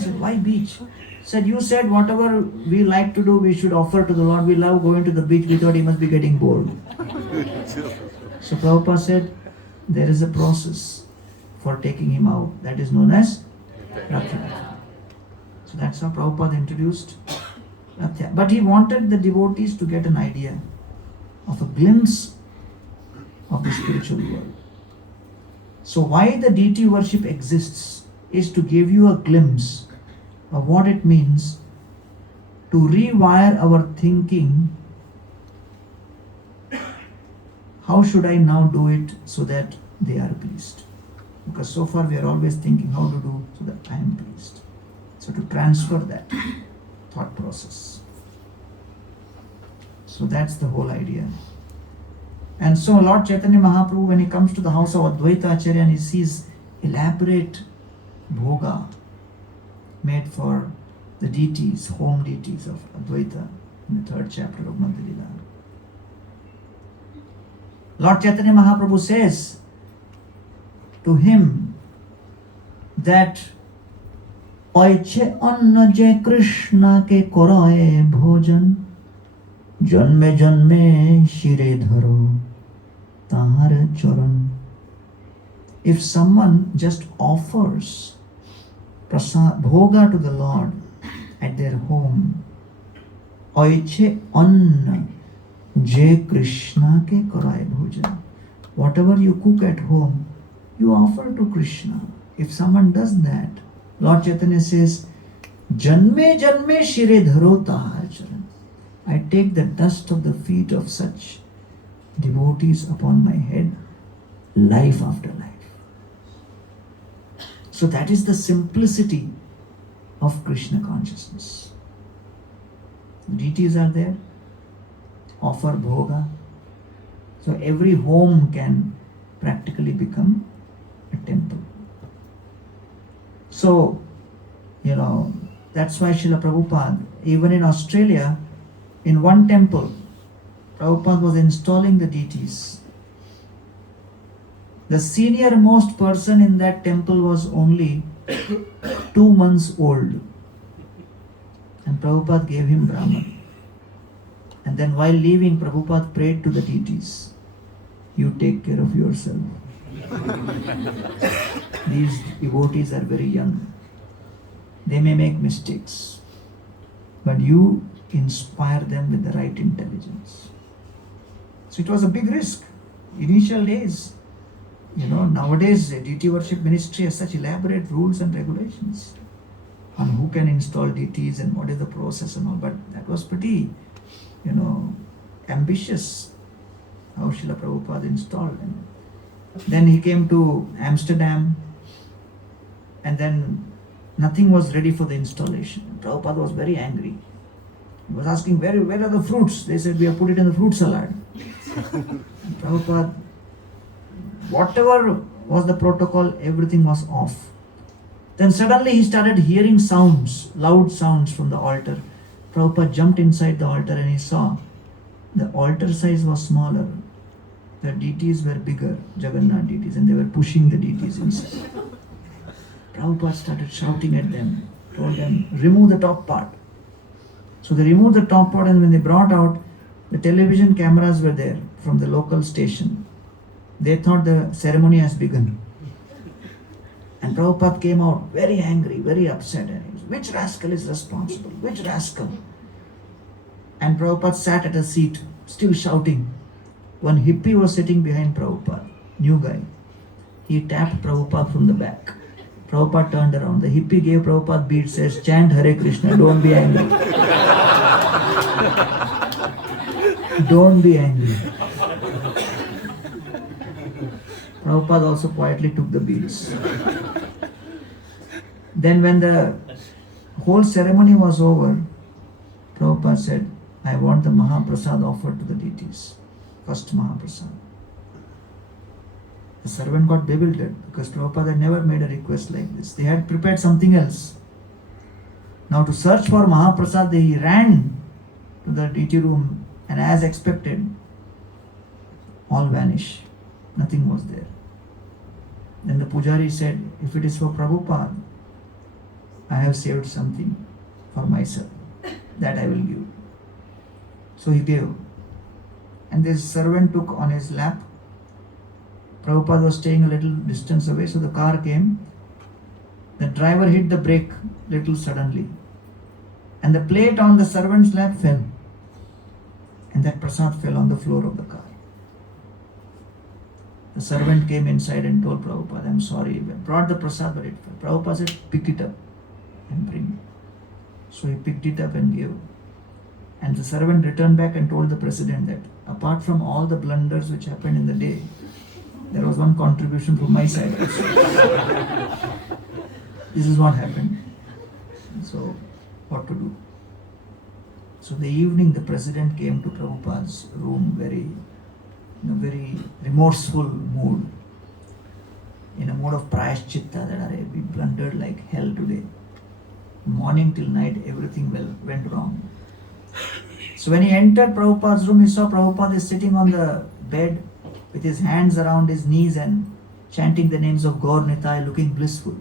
said, why beach? Said, you said whatever we like to do, we should offer to the Lord. We love going to the beach. We thought he must be getting bored. So Prabhupada said, there is a process for taking him out. That is known as Rathayatra. So that's how Prabhupada introduced Rathayatra. But he wanted the devotees to get an idea of a glimpse of the spiritual world. So why the deity worship exists is to give you a glimpse of what it means to rewire our thinking. How should I now do it so that they are pleased? Because so far we are always thinking how to do so that I am pleased. So to transfer that thought process. So that's the whole idea. And so Lord Chaitanya Mahaprabhu, when he comes to the house of Advaita Acharya and he sees elaborate bhoga made for the deities, home deities of Advaita in the 3rd chapter of Madhya-lila. Lord Chaitanya Mahaprabhu says to him that Oiche anna je Krishna ke koraye bhojan janme janme shire dharo tahar charan. If someone just offers prasad bhoga to the Lord at their home, Oiche anna je Krishna ke koraye bhojan, whatever you cook at home, you offer to Krishna. If someone does that, Lord Chaitanya says, Janme janme shire dharo tahar charan. I take the dust of the feet of such devotees upon my head, life after life. So that is the simplicity of Krishna consciousness. Deities are there, offer bhoga. So every home can practically become a temple. So, that's why Srila Prabhupada, even in Australia, in one temple, Prabhupada was installing the deities. The senior most person in that temple was only 2 months old. And Prabhupada gave him Brahman. And then while leaving, Prabhupada prayed to the deities, you take care of yourself. These devotees are very young. They may make mistakes, but you inspire them with the right intelligence. So it was a big risk. Initial days, nowadays deity worship ministry has such elaborate rules and regulations on who can install deities and what is the process and all, but that was pretty, ambitious how Srila Prabhupada installed them. Then he came to Amsterdam, and then nothing was ready for the installation. Prabhupada was very angry. He was asking, where are the fruits? They said, we have put it in the fruit salad. Prabhupada, whatever was the protocol, everything was off. Then suddenly he started hearing sounds, loud sounds from the altar. Prabhupada jumped inside the altar and he saw the altar size was smaller. The deities were bigger, Jagannath deities, and they were pushing the deities inside. Prabhupada started shouting at them, told them, remove the top part. So they removed the top part, and when they brought out, the television cameras were there from the local station. They thought the ceremony has begun. And Prabhupada came out very angry, very upset. And he was, which rascal is responsible? Which rascal? And Prabhupada sat at a seat, still shouting. One hippie was sitting behind Prabhupada, new guy. He tapped Prabhupada from the back. Prabhupada turned around. The hippie gave Prabhupada bead, says, chant Hare Krishna, don't be angry. Don't be angry. Prabhupada also quietly took the beads. Then when the whole ceremony was over, Prabhupada said, I want the Mahaprasad offered to the deities. First Mahaprasad. The servant got bewildered because Prabhupada had never made a request like this. They had prepared something else. Now to search for Mahaprasad, they ran to the deity room, and as expected, all vanished. Nothing was there. Then the pujari said, if it is for Prabhupada, I have saved something for myself. That I will give. So he gave. And this servant took on his lap. Prabhupada was staying a little distance away, so the car came. The driver hit the brake little suddenly. And the plate on the servant's lap fell. And that prasad fell on the floor of the car. The servant came inside and told Prabhupada, I'm sorry. He brought the prasad, but it fell. Prabhupada said, pick it up and bring it. So he picked it up and gave. And the servant returned back and told the president that apart from all the blunders which happened in the day, there was one contribution from my side also. This is what happened. So, what to do? So the evening the president came to Prabhupada's room very in a very remorseful mood, in a mode of prayashchitta, that we blundered like hell today. Morning till night, everything went wrong. So when he entered Prabhupada's room, he saw Prabhupada is sitting on the bed with his hands around his knees and chanting the names of Gaur Nitai, looking blissful.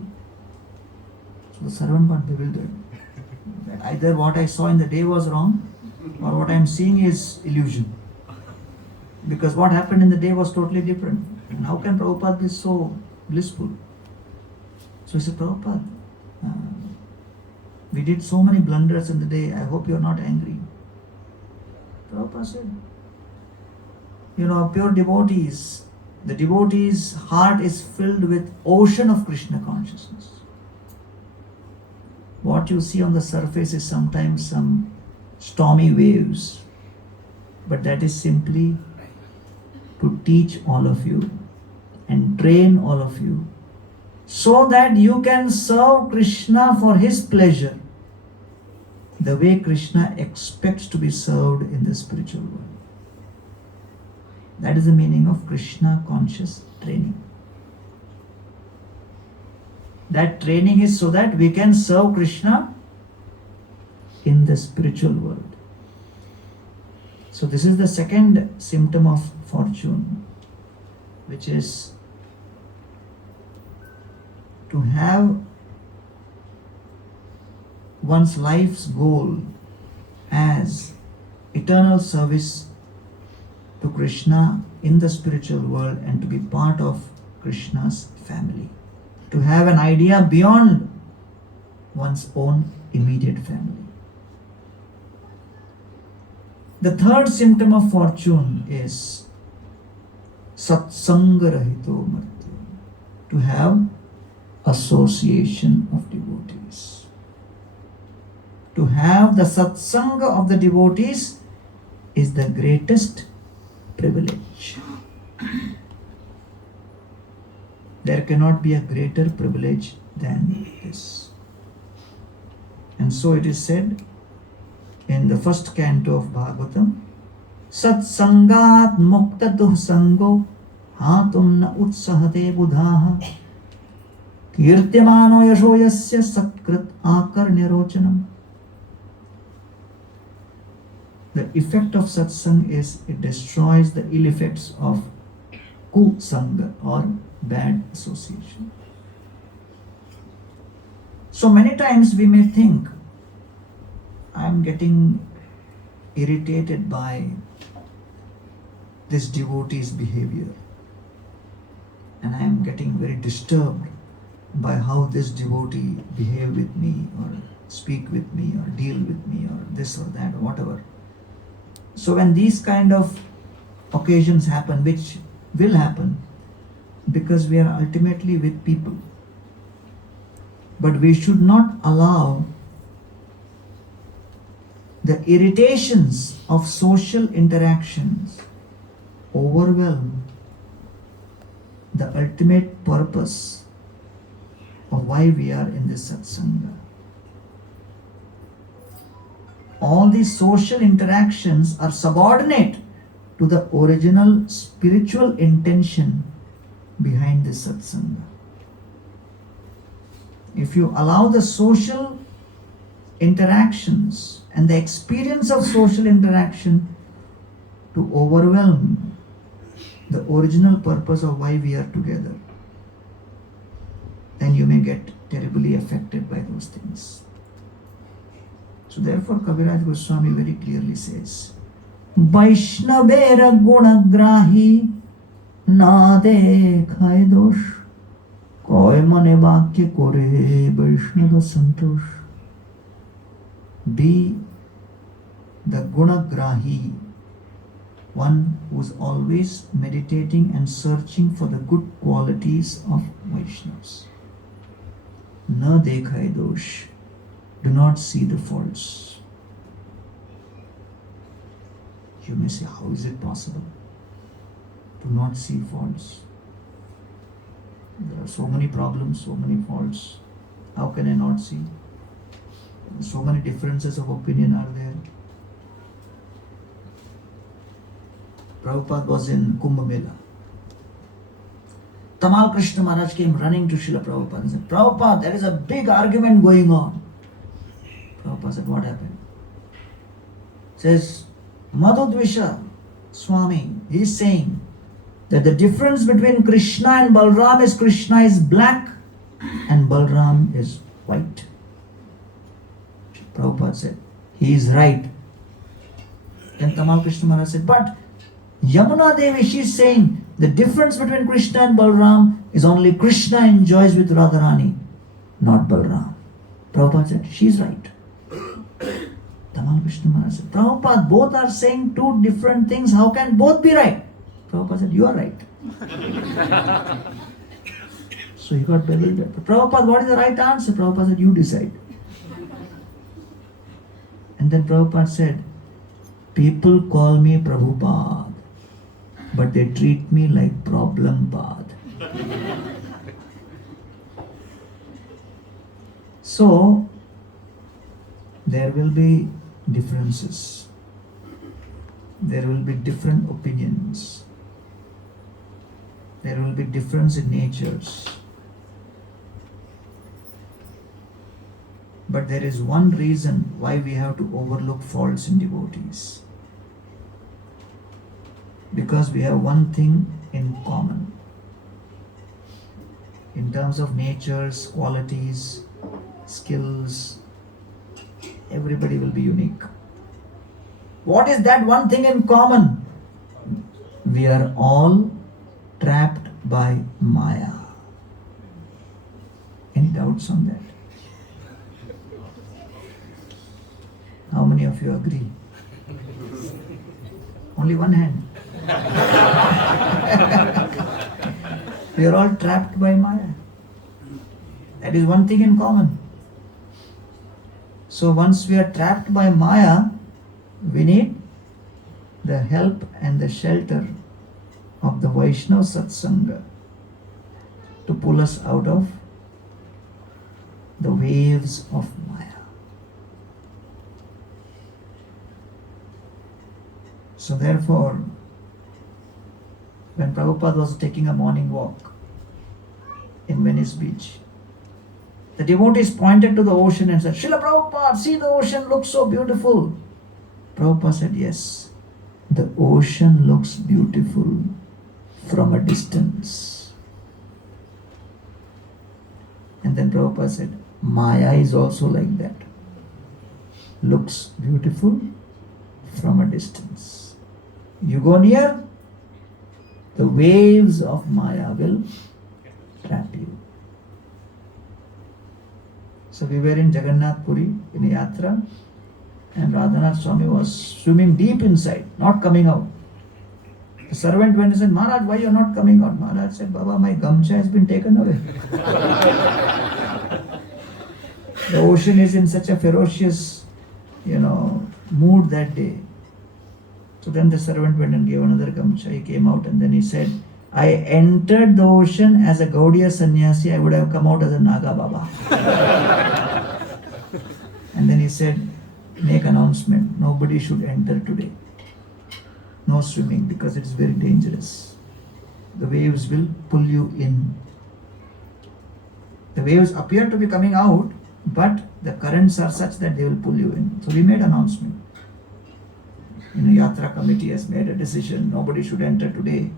So the servant got bewildered. Either what I saw in the day was wrong, or what I am seeing is illusion. Because what happened in the day was totally different. And how can Prabhupada be so blissful? So he said, Prabhupada, we did so many blunders in the day, I hope you are not angry. Prabhupada said, pure devotees, the devotee's heart is filled with ocean of Krishna consciousness. What you see on the surface is sometimes some stormy waves, but that is simply to teach all of you and train all of you so that you can serve Krishna for his pleasure the way Krishna expects to be served in the spiritual world. That is the meaning of Krishna conscious training. That training is so that we can serve Krishna in the spiritual world. So this is the second symptom of fortune, which is to have one's life's goal as eternal service to Krishna in the spiritual world and to be part of Krishna's family. To have an idea beyond one's own immediate family. The third symptom of fortune is satsanga rahito martya, to have association of devotees. To have the satsanga of the devotees is the greatest privilege. There cannot be a greater privilege than this. And so it is said in the first canto of Bhagavatam, Satsangat muktatuh sango hatum na utsahate budhaha kirtyamano yasho yasya satkrit akar nirochanam. The effect of satsang is it destroys the ill effects of kusanga or bad association. So many times we may think, I am getting irritated by this devotee's behavior, and I am getting very disturbed by how this devotee behave with me or speak with me or deal with me or this or that or whatever. So when these kind of occasions happen, which will happen, because we are ultimately with people. But we should not allow the irritations of social interactions overwhelm the ultimate purpose of why we are in this satsanga. All these social interactions are subordinate to the original spiritual intention behind this satsanga. If you allow the social interactions and the experience of social interaction to overwhelm the original purpose of why we are together, then you may get terribly affected by those things. So therefore Kaviraj Goswami very clearly says, Vaishnavera gunagrahi na dekhaye dosh koy mane vakya kore Vaishnava santosh. Be the gunagrahi, one who is always meditating and searching for the good qualities of Vaishnavas. Na dekhaye dosh, do not see the faults. You may say, how is it possible to not see faults? There are so many problems, so many faults. How can I not see? So many differences of opinion are there. Prabhupada was in Kumbh Mela. Tamal Krishna Maharaj came running to Srila Prabhupada and said, Prabhupada, there is a big argument going on. Prabhupada said, what happened? Says, Madhudvisha Swami, he is saying that the difference between Krishna and Balram is Krishna is black and Balram is white. Prabhupada said, he is right. Then Tamal Krishna Maharaj said, but Yamuna Devi, she is saying the difference between Krishna and Balram is only Krishna enjoys with Radharani, not Balram. Prabhupada said, she is right. Tamal Krishna Maharaj said, Prabhupada, both are saying two different things. How can both be right? Prabhupada said, you are right. So he got bewildered. Prabhupada, what is the right answer? Prabhupada said, you decide. And then Prabhupada said, people call me Prabhupada, but they treat me like problem pad. So, there will be differences. There will be different opinions. There will be difference in natures. But there is one reason why we have to overlook faults in devotees. Because we have one thing in common. In terms of natures, qualities, skills, everybody will be unique. What is that one thing in common? We are all trapped by Maya. Any doubts on that? How many of you agree? Only one hand. We are all trapped by Maya. That is one thing in common. So once we are trapped by Maya, we need the help and the shelter of the Vaishnava Satsanga to pull us out of the waves of Maya. So therefore, when Prabhupada was taking a morning walk in Venice Beach, the devotees pointed to the ocean and said, Srila Prabhupada, see the ocean looks so beautiful. Prabhupada said, yes, the ocean looks beautiful from a distance. And then Prabhupada said, Maya is also like that. Looks beautiful from a distance. You go near, the waves of Maya will trap you. So we were in Jagannath Puri in a yatra, and Radhanath Swami was swimming deep inside, not coming out. The servant went and said, Maharaj, why you are not coming out? Maharaj said, Baba, my gamcha has been taken away. The ocean is in such a ferocious, mood that day. So then the servant went and gave another gamcha. He came out and then he said, I entered the ocean as a Gaudiya sannyasi, I would have come out as a Naga Baba. And then he said, make announcement, nobody should enter today. No swimming because it is very dangerous. The waves will pull you in. The waves appear to be coming out, but the currents are such that they will pull you in. So we made announcement. Yatra committee has made a decision, nobody should enter today.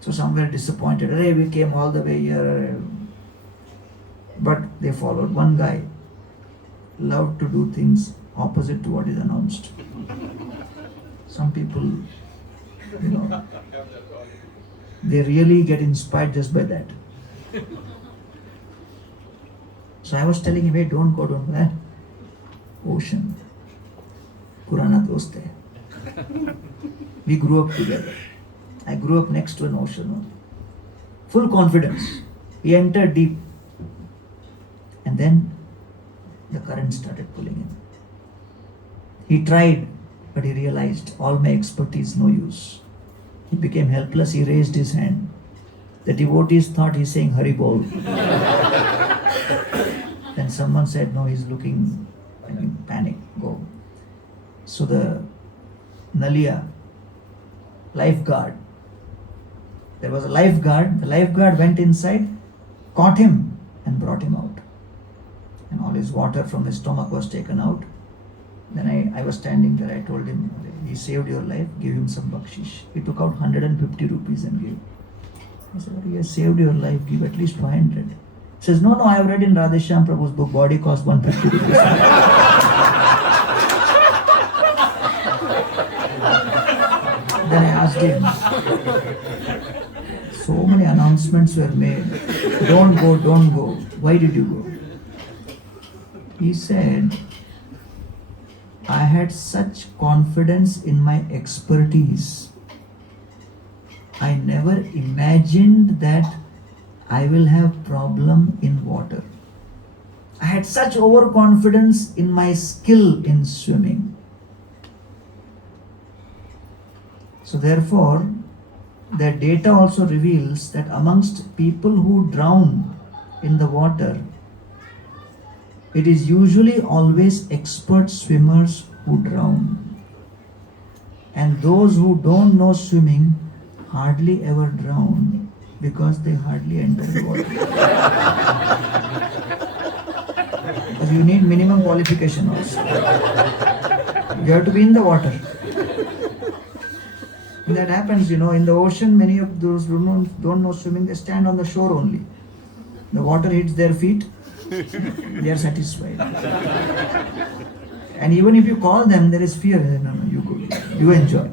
So some were disappointed. Hey, we came all the way here. But they followed. One guy loved to do things opposite to what is announced. Some people, they really get inspired just by that. So I was telling him, hey, don't go. Ocean. Purana dost hai. We grew up together. I grew up next to an ocean. Full confidence. He entered deep. And then the current started pulling in. He tried, but he realized all my expertise no use. He became helpless. He raised his hand. The devotees thought he's saying Hari Bol. Then someone said, no, he's looking, panic, go. So the Nalia lifeguard. There was a lifeguard. The lifeguard went inside, caught him, and brought him out. And all his water from his stomach was taken out. Then I was standing there. I told him, he saved your life, give him some bakshish. He took out 150 rupees and gave. I said, he has saved your life, give at least 500. He says, no, I have read in Radheshyam Prabhu's book, body cost 150 rupees. Then I asked him, so many announcements were made. Don't go, don't go. Why did you go? He said, I had such confidence in my expertise. I never imagined that I will have problem in water. I had such overconfidence in my skill in swimming. So therefore, the data also reveals that amongst people who drown in the water, it is usually always expert swimmers who drown. And those who don't know swimming hardly ever drown because they hardly enter the water. Because you need minimum qualification also. You have to be in the water. And that happens, in the ocean, many of those who don't know swimming, they stand on the shore only. The water hits their feet, they are satisfied. And even if you call them, there is fear. No, you go, you enjoy.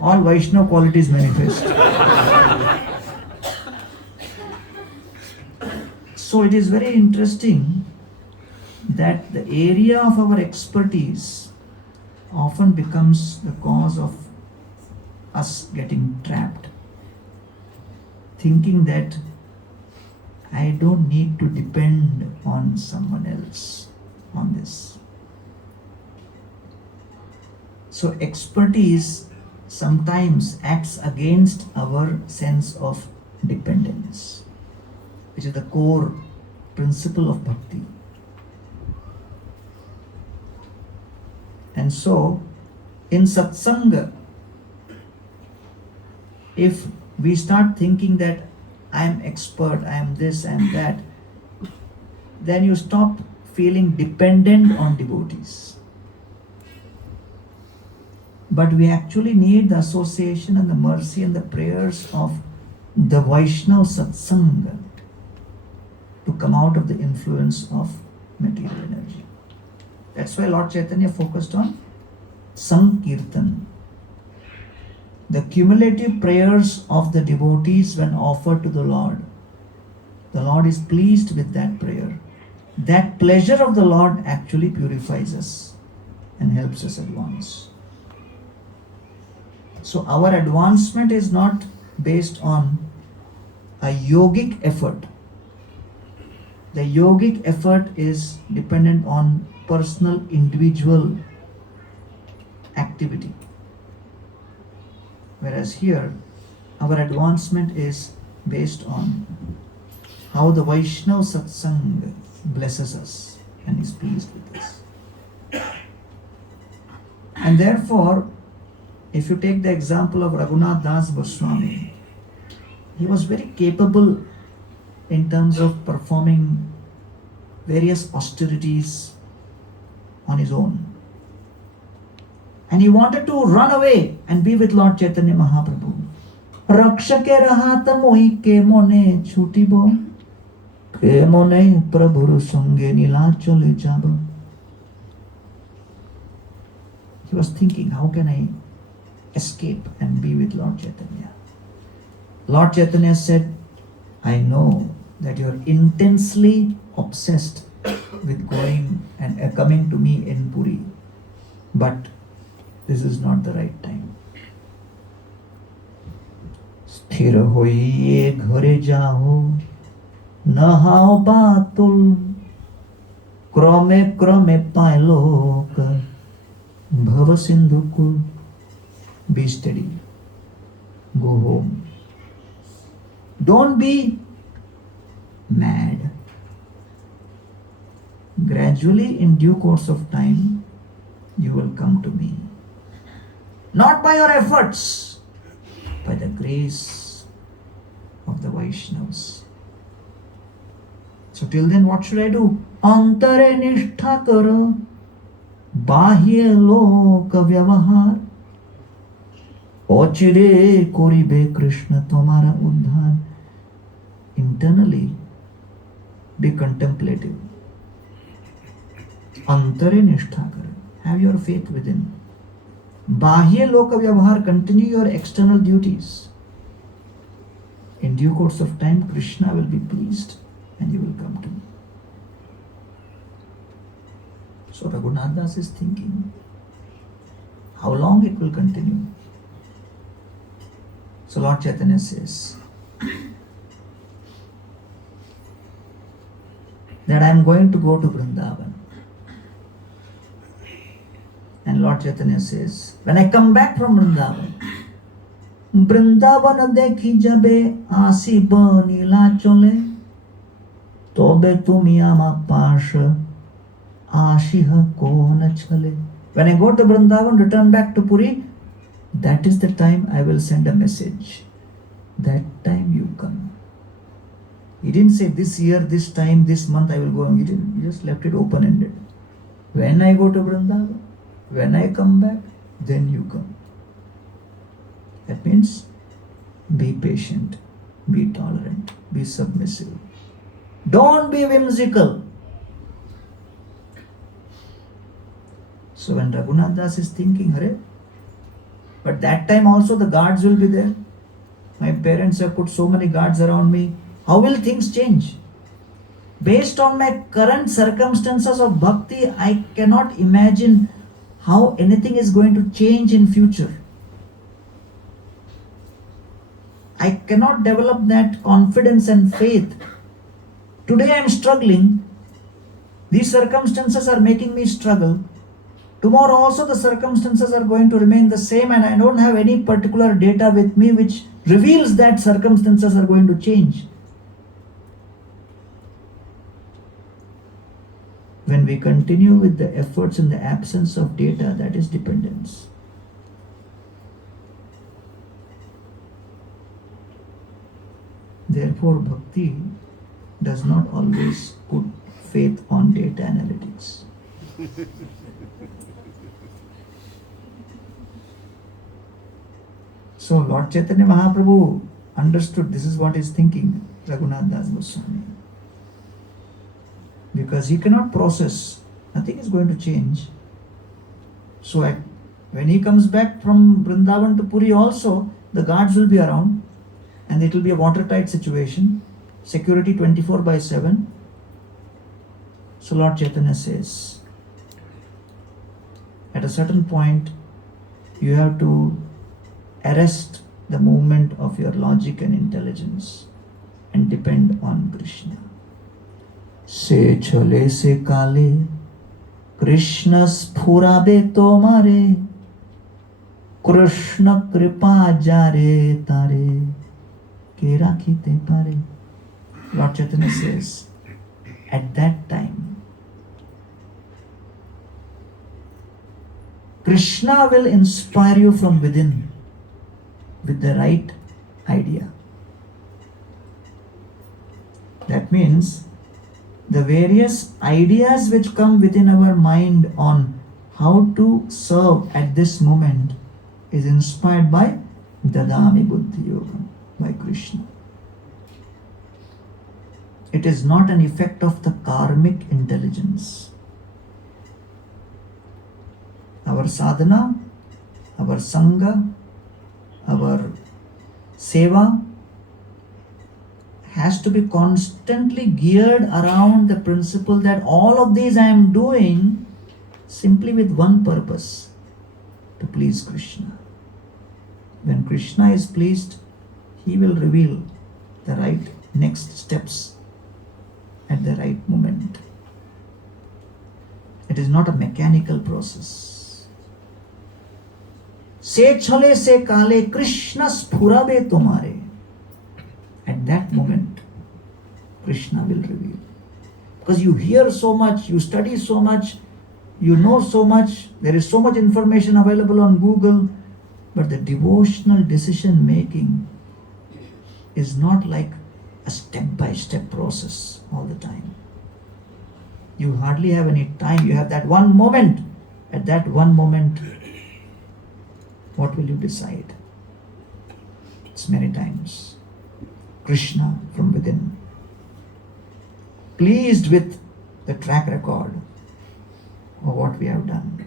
All Vaishnava qualities manifest. So it is very interesting that the area of our expertise often becomes the cause of us getting trapped, thinking that I don't need to depend on someone else on this. So expertise sometimes acts against our sense of dependence, which is the core principle of bhakti. And so, in satsanga, if we start thinking that I am expert, I am this, I am that, then you stop feeling dependent on devotees. But we actually need the association and the mercy and the prayers of the Vaishnava Satsanga to come out of the influence of material energy. That's why Lord Chaitanya focused on Sankirtan. The cumulative prayers of the devotees when offered to the Lord is pleased with that prayer. That pleasure of the Lord actually purifies us and helps us advance. So our advancement is not based on a yogic effort. The yogic effort is dependent on personal, individual activity. Whereas here, our advancement is based on how the Vaishnava Satsang blesses us and is pleased with us. And therefore, if you take the example of Raghunath Das Goswami, he was very capable in terms of performing various austerities on his own. And he wanted to run away and be with Lord Chaitanya Mahaprabhu. Rakshake rahata moi ke mone chutibo, ke mone prabhuru sange nilachole jabo. He was thinking, how can I escape and be with Lord Chaitanya? Lord Chaitanya said, I know that you are intensely obsessed with going and coming to me in Puri, but this is not the right time. Sthir hoiye ghare jao, nahao batul, krame krame pailok, bhava sindhukul. Be steady. Go home. Don't be mad. Gradually, in due course of time, you will come to me. Not by your efforts, by the grace of the Vaishnavas. So till then, what should I do? Antare nishtha kara, bahye loka vyavahar, ochire koribe Krishna tomara uddhar. Internally, be contemplative. Antare nishtha kara, have your faith within. Bahye loka vyavahar, continue your external duties. In due course of time, Krishna will be pleased and you will come to me. So Raghunath Das is thinking, how long it will continue? So Lord Chaitanya says that I am going to go to Vrindavan. And Lord Chaitanya says, when I come back from Vrindavan, Vrindavan dekhi jabe asi banila chole, tobe tumi ama pasha ashiha kona chale. When I go to Vrindavan, return back to Puri, that is the time I will send a message. That time you come. He didn't say this year, this time, this month I will go. He didn't. He just left it open-ended. When I go to Vrindavan, when I come back, then you come. That means be patient, be tolerant, be submissive. Don't be whimsical. So when Raghunath Das is thinking, Hare, but that time also the guards will be there. My parents have put so many guards around me. How will things change? Based on my current circumstances of bhakti, I cannot imagine how anything is going to change in future. I cannot develop that confidence and faith. Today I am struggling. These circumstances are making me struggle. Tomorrow also the circumstances are going to remain the same, and I don't have any particular data with me which reveals that circumstances are going to change. When we continue with the efforts in the absence of data, that is dependence. Therefore, bhakti does not always put faith on data analytics. So Lord Chaitanya Mahaprabhu understood this is what is thinking Raghunath Das Goswami. Because he cannot process, nothing is going to change. So when he comes back from Vrindavan to Puri also, the guards will be around and it will be a watertight situation, security 24/7. So Lord Chaitanya says, at a certain point, you have to arrest the movement of your logic and intelligence and depend on Krishna. Se chale se kale, Krishna sphurabe tomare, Krishna kripa jare tare, ke rakhite pare. Lord Chaitanya says, at that time, Krishna will inspire you from within with the right idea. That means the various ideas which come within our mind on how to serve at this moment is inspired by Dadami Buddhi Yoga, by Krishna. It is not an effect of the karmic intelligence. Our sadhana, our sangha, our seva has to be constantly geared around the principle that all of these I am doing simply with one purpose, to please Krishna. When Krishna is pleased, he will reveal the right next steps at the right moment. It is not a mechanical process. Se chale se kale Krishna sphurabe tomare. At that moment, Krishna will reveal. Because you hear so much, you study so much, you know so much, there is so much information available on Google, But the devotional decision making is not like a step-by-step process all the time. You hardly have any time. You have that one moment. At that one moment, what will you decide? It's many times. Krishna from within. Pleased with the track record of what we have done.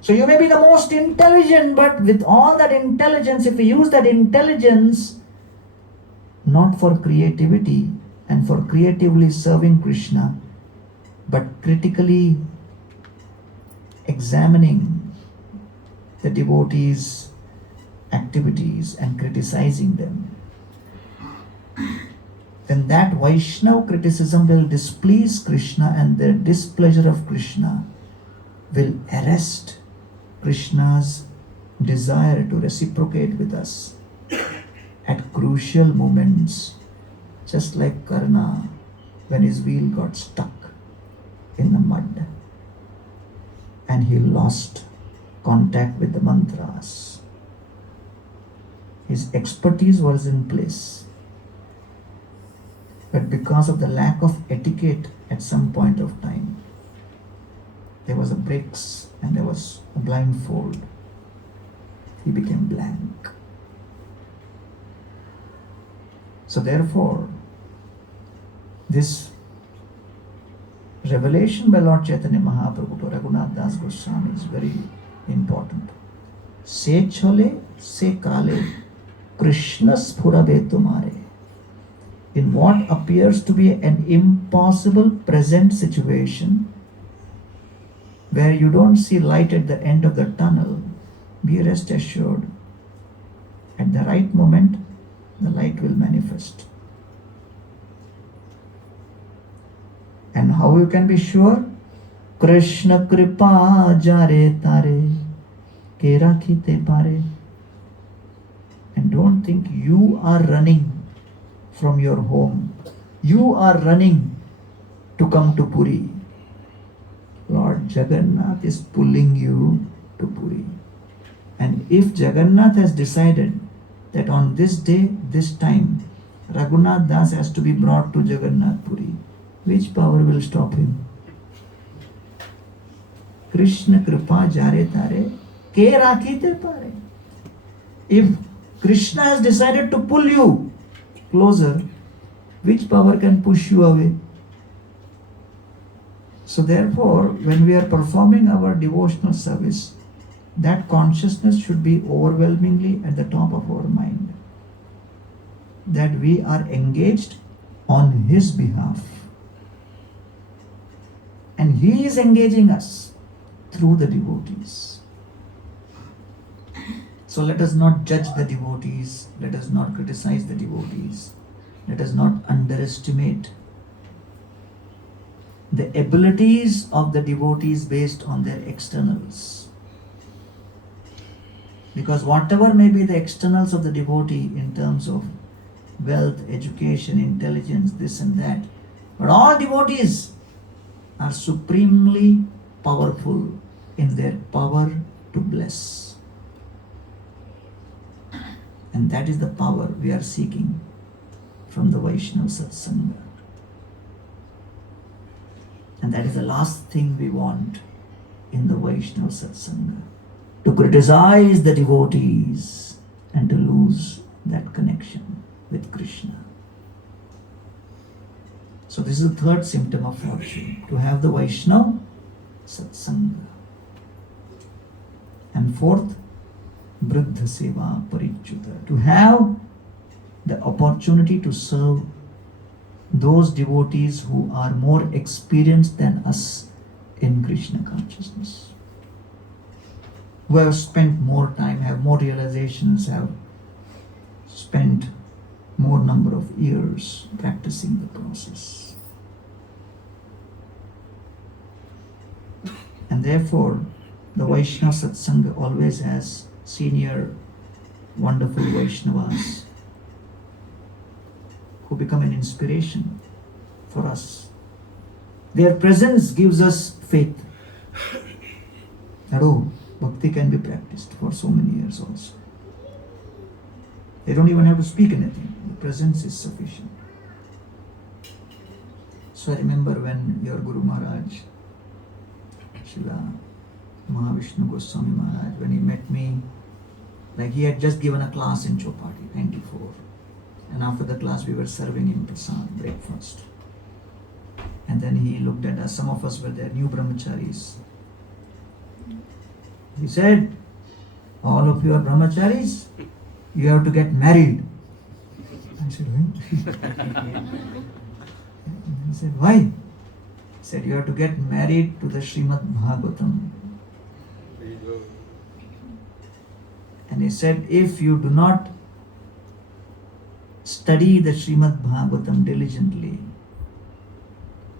So you may be the most intelligent, but with all that intelligence, if we use that intelligence not for creativity and for creatively serving Krishna, but critically examining the devotees' activities and criticizing them, then that Vaishnava criticism will displease Krishna, and the displeasure of Krishna will arrest Krishna's desire to reciprocate with us at crucial moments, just like Karna when his wheel got stuck in the mud and he lost contact with the mantras. His expertise was in place, but because of the lack of etiquette at some point of time, there was a breaks and there was a blindfold. He became blank. So therefore, this revelation by Lord Chaitanya Mahaprabhu to Raghunath Das Goswami is very important. Se chole, se kale, Krishna spurabe tumare. In what appears to be an impossible present situation, where you don't see light at the end of the tunnel, be rest assured, at the right moment, the light will manifest. And how you can be sure? Krishna kripa jare tare, ke rakhite pare. And don't think you are running from your home. You are running to come to Puri. Lord Jagannath is pulling you to Puri. And if Jagannath has decided that on this day, this time, Raghunath Das has to be brought to Jagannath Puri, which power will stop him? Krishna kripa jare tare, ke rakhite pare. If Krishna has decided to pull you closer, which power can push you away? So therefore, when we are performing our devotional service, that consciousness should be overwhelmingly at the top of our mind, that we are engaged on His behalf. And He is engaging us through the devotees. So let us not judge the devotees, let us not criticize the devotees, let us not underestimate the abilities of the devotees based on their externals. Because whatever may be the externals of the devotee in terms of wealth, education, intelligence, this and that, but all devotees are supremely powerful in their power to bless. And that is the power we are seeking from the Vaishnava Satsanga. And that is the last thing we want in the Vaishnava Satsanga. To criticize the devotees and to lose that connection with Krishna. So this is the third symptom of fortune, to have the Vaishnava Satsanga. And fourth, Vriddha Seva Parichyuta, to have the opportunity to serve those devotees who are more experienced than us in Krishna consciousness, who have spent more time, have more realizations, have spent more number of years practicing the process. And therefore, the Vaishnava Satsanga always has senior, wonderful Vaishnavas who become an inspiration for us. Their presence gives us faith. That, oh, Bhakti can be practiced for so many years also. They don't even have to speak anything. The presence is sufficient. So I remember when your Guru Maharaj, Srila Mahavishnu Goswami Maharaj, when he met me, like he had just given a class in Chopati, 94. And after the class we were serving him prasad, breakfast. And then he looked at us, some of us were there, new brahmacharis. He said, all of you are brahmacharis, you have to get married. I said, why? He said, why? He said, you have to get married to the Srimad Bhagavatam. And he said, if you do not study the Srimad Bhagavatam diligently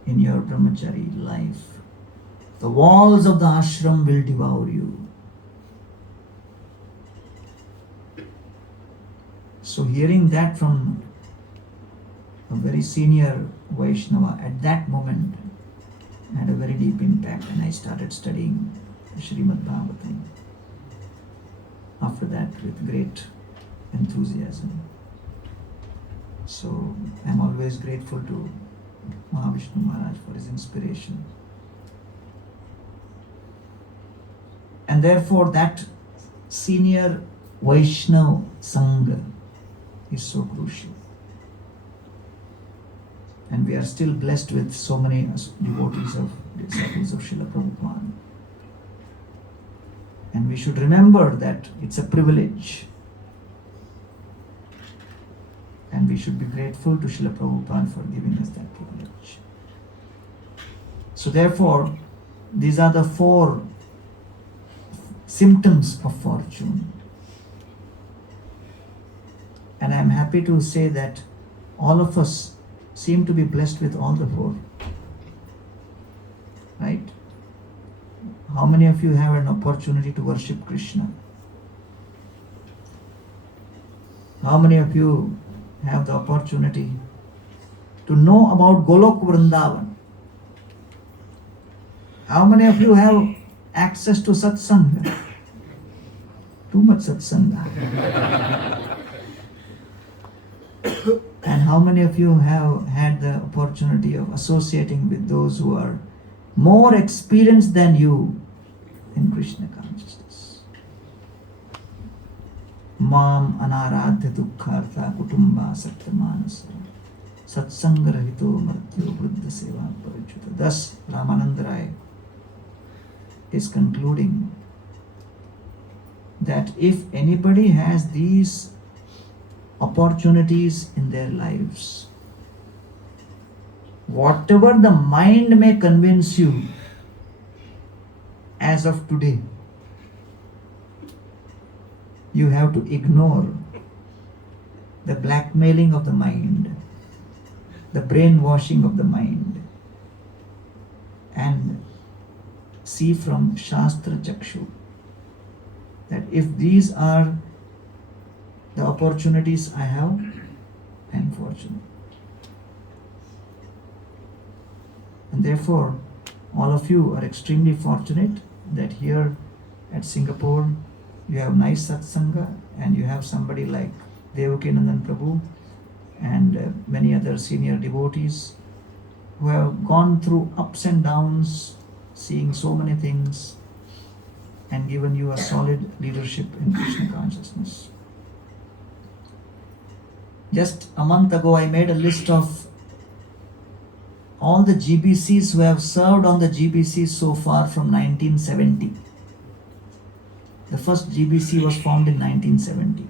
in your brahmachari life, the walls of the ashram will devour you. So hearing that from a very senior Vaishnava at that moment had a very deep impact, and I started studying Srimad Bhagavatam after that with great enthusiasm. So I'm always grateful to Mahavishnu Maharaj for his inspiration. And therefore that senior Vaishnava Sangha is so crucial. And we are still blessed with so many devotees of disciples of Srila Prabhupada. And we should remember that it's a privilege. And we should be grateful to Srila Prabhupada for giving us that privilege. So therefore, these are the 4 symptoms of fortune. And I am happy to say that all of us seem to be blessed with all the 4. Right? How many of you have an opportunity to worship Krishna? How many of you have the opportunity to know about Golok Vrindavan? How many of you have access to satsanga? Too much satsanga. And how many of you have had the opportunity of associating with those who are more experienced than you in Krishna consciousness? Mam anaradhya dukkhartha kutumba satyamanasa satsangarahito martyo vruddha seva parichyuta. Thus Ramananda Rai is concluding that if anybody has these opportunities in their lives, whatever the mind may convince you as of today, you have to ignore the blackmailing of the mind, the brainwashing of the mind, and see from Shastra Chakshu that if these are the opportunities I have, I am fortunate. And therefore, all of you are extremely fortunate that here at Singapore you have nice satsanga and you have somebody like Devakinandan Prabhu and many other senior devotees who have gone through ups and downs, seeing so many things, and given you a solid leadership in Krishna consciousness. Just a month ago, I made a list of all the GBCs who have served on the GBC so far from 1970. The first GBC was formed in 1970.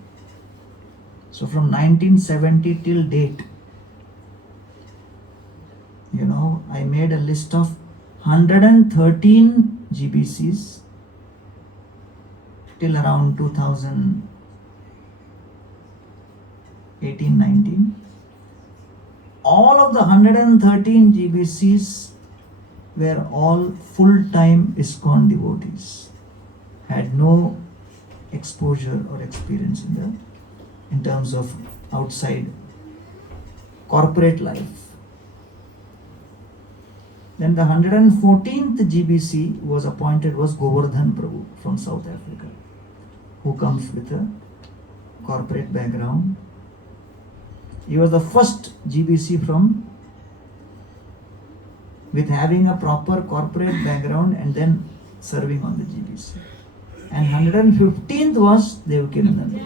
So from 1970 till date, I made a list of 113 GBCs till around 2018-19. All of the 113 GBCs were all full-time ISKCON devotees, had no exposure or experience in terms of outside corporate life. Then the 114th GBC was appointed was Govardhan Prabhu from South Africa, who comes with a corporate background. He was the first GBC with having a proper corporate background and then serving on the GBC. And 115th was Devakirananda.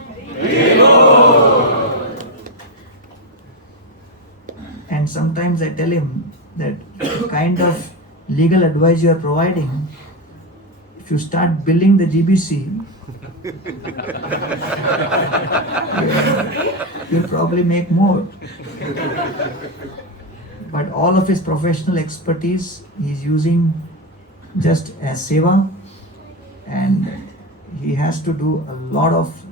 And sometimes I tell him that the kind of legal advice you are providing, if you start billing the GBC, you'll probably make more. But all of his professional expertise he's using just as seva, and he has to do a lot of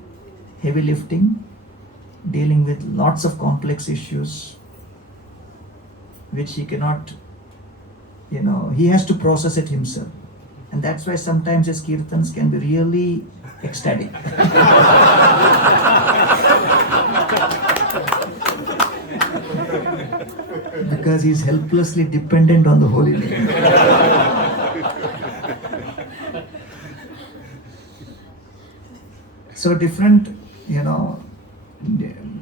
heavy lifting, dealing with lots of complex issues which he cannot, he has to process it himself. And that's why sometimes his kirtans can be really ecstatic. Because he's helplessly dependent on the holy name. So different,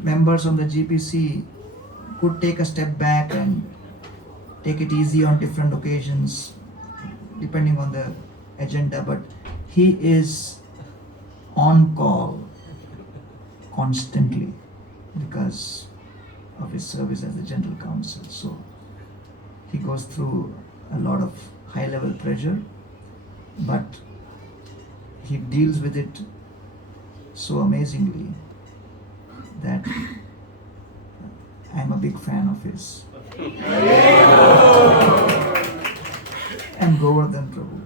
members on the GPC could take a step back and take it easy on different occasions, depending on the agenda, but he is on call constantly because of his service as the general counsel. So he goes through a lot of high level pressure, but he deals with it so amazingly that I'm a big fan of his. And Govardhan Prabhu.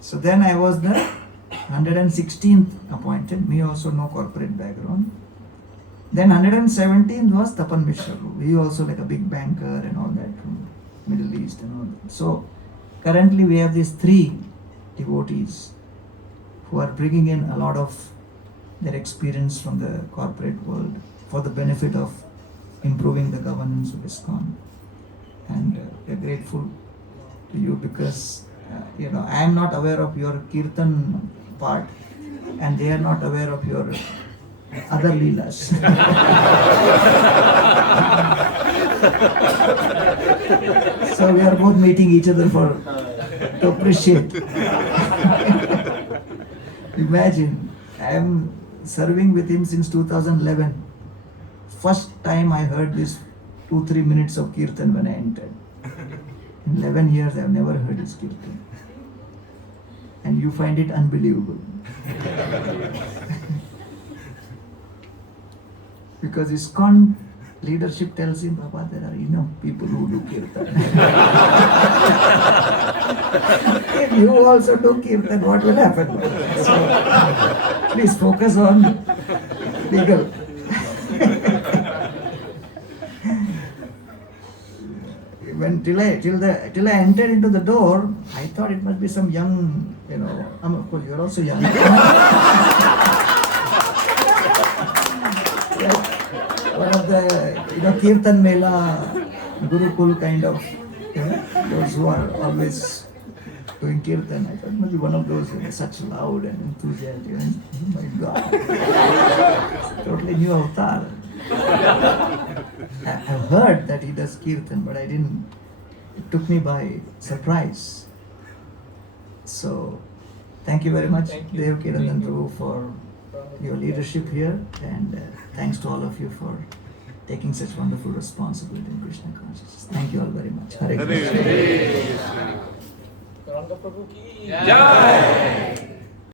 So then I was the 116th appointed, me also no corporate background. Then 117th was Tapan Mishra. He also like a big banker and all that from Middle East and all that. So currently we have these three devotees who are bringing in a lot of their experience from the corporate world for the benefit of improving the governance of ISKCON. And we're grateful to you because, I am not aware of your kirtan part and they are not aware of your other leelas. So we are both meeting each other to appreciate. Imagine, I am serving with him since 2011. First time I heard this 2-3 minutes of kirtan when I entered. In 11 years I have never heard his kirtan. And you find it unbelievable. Because ISKCON leadership tells him, Papa, there are enough people who do kirtan. If you also do kirtan, what will happen? So, please focus on legal. Till I entered into the door, I thought it must be some young, of course you're also young. One of the, Kirtan Mela, Gurukul kind of, those who are always doing Kirtan. I thought it must be one of those such loud and enthusiastic. Oh my God. It's a totally new avatar. I've heard that he does Kirtan, but it took me by surprise. So, thank you very much, Devakirananda Prabhu, for your leadership here, and thanks to all of you for taking such wonderful responsibility in Krishna consciousness. Thank you all very much. Hare Krishna. Gauranga Prabhu ki Jai.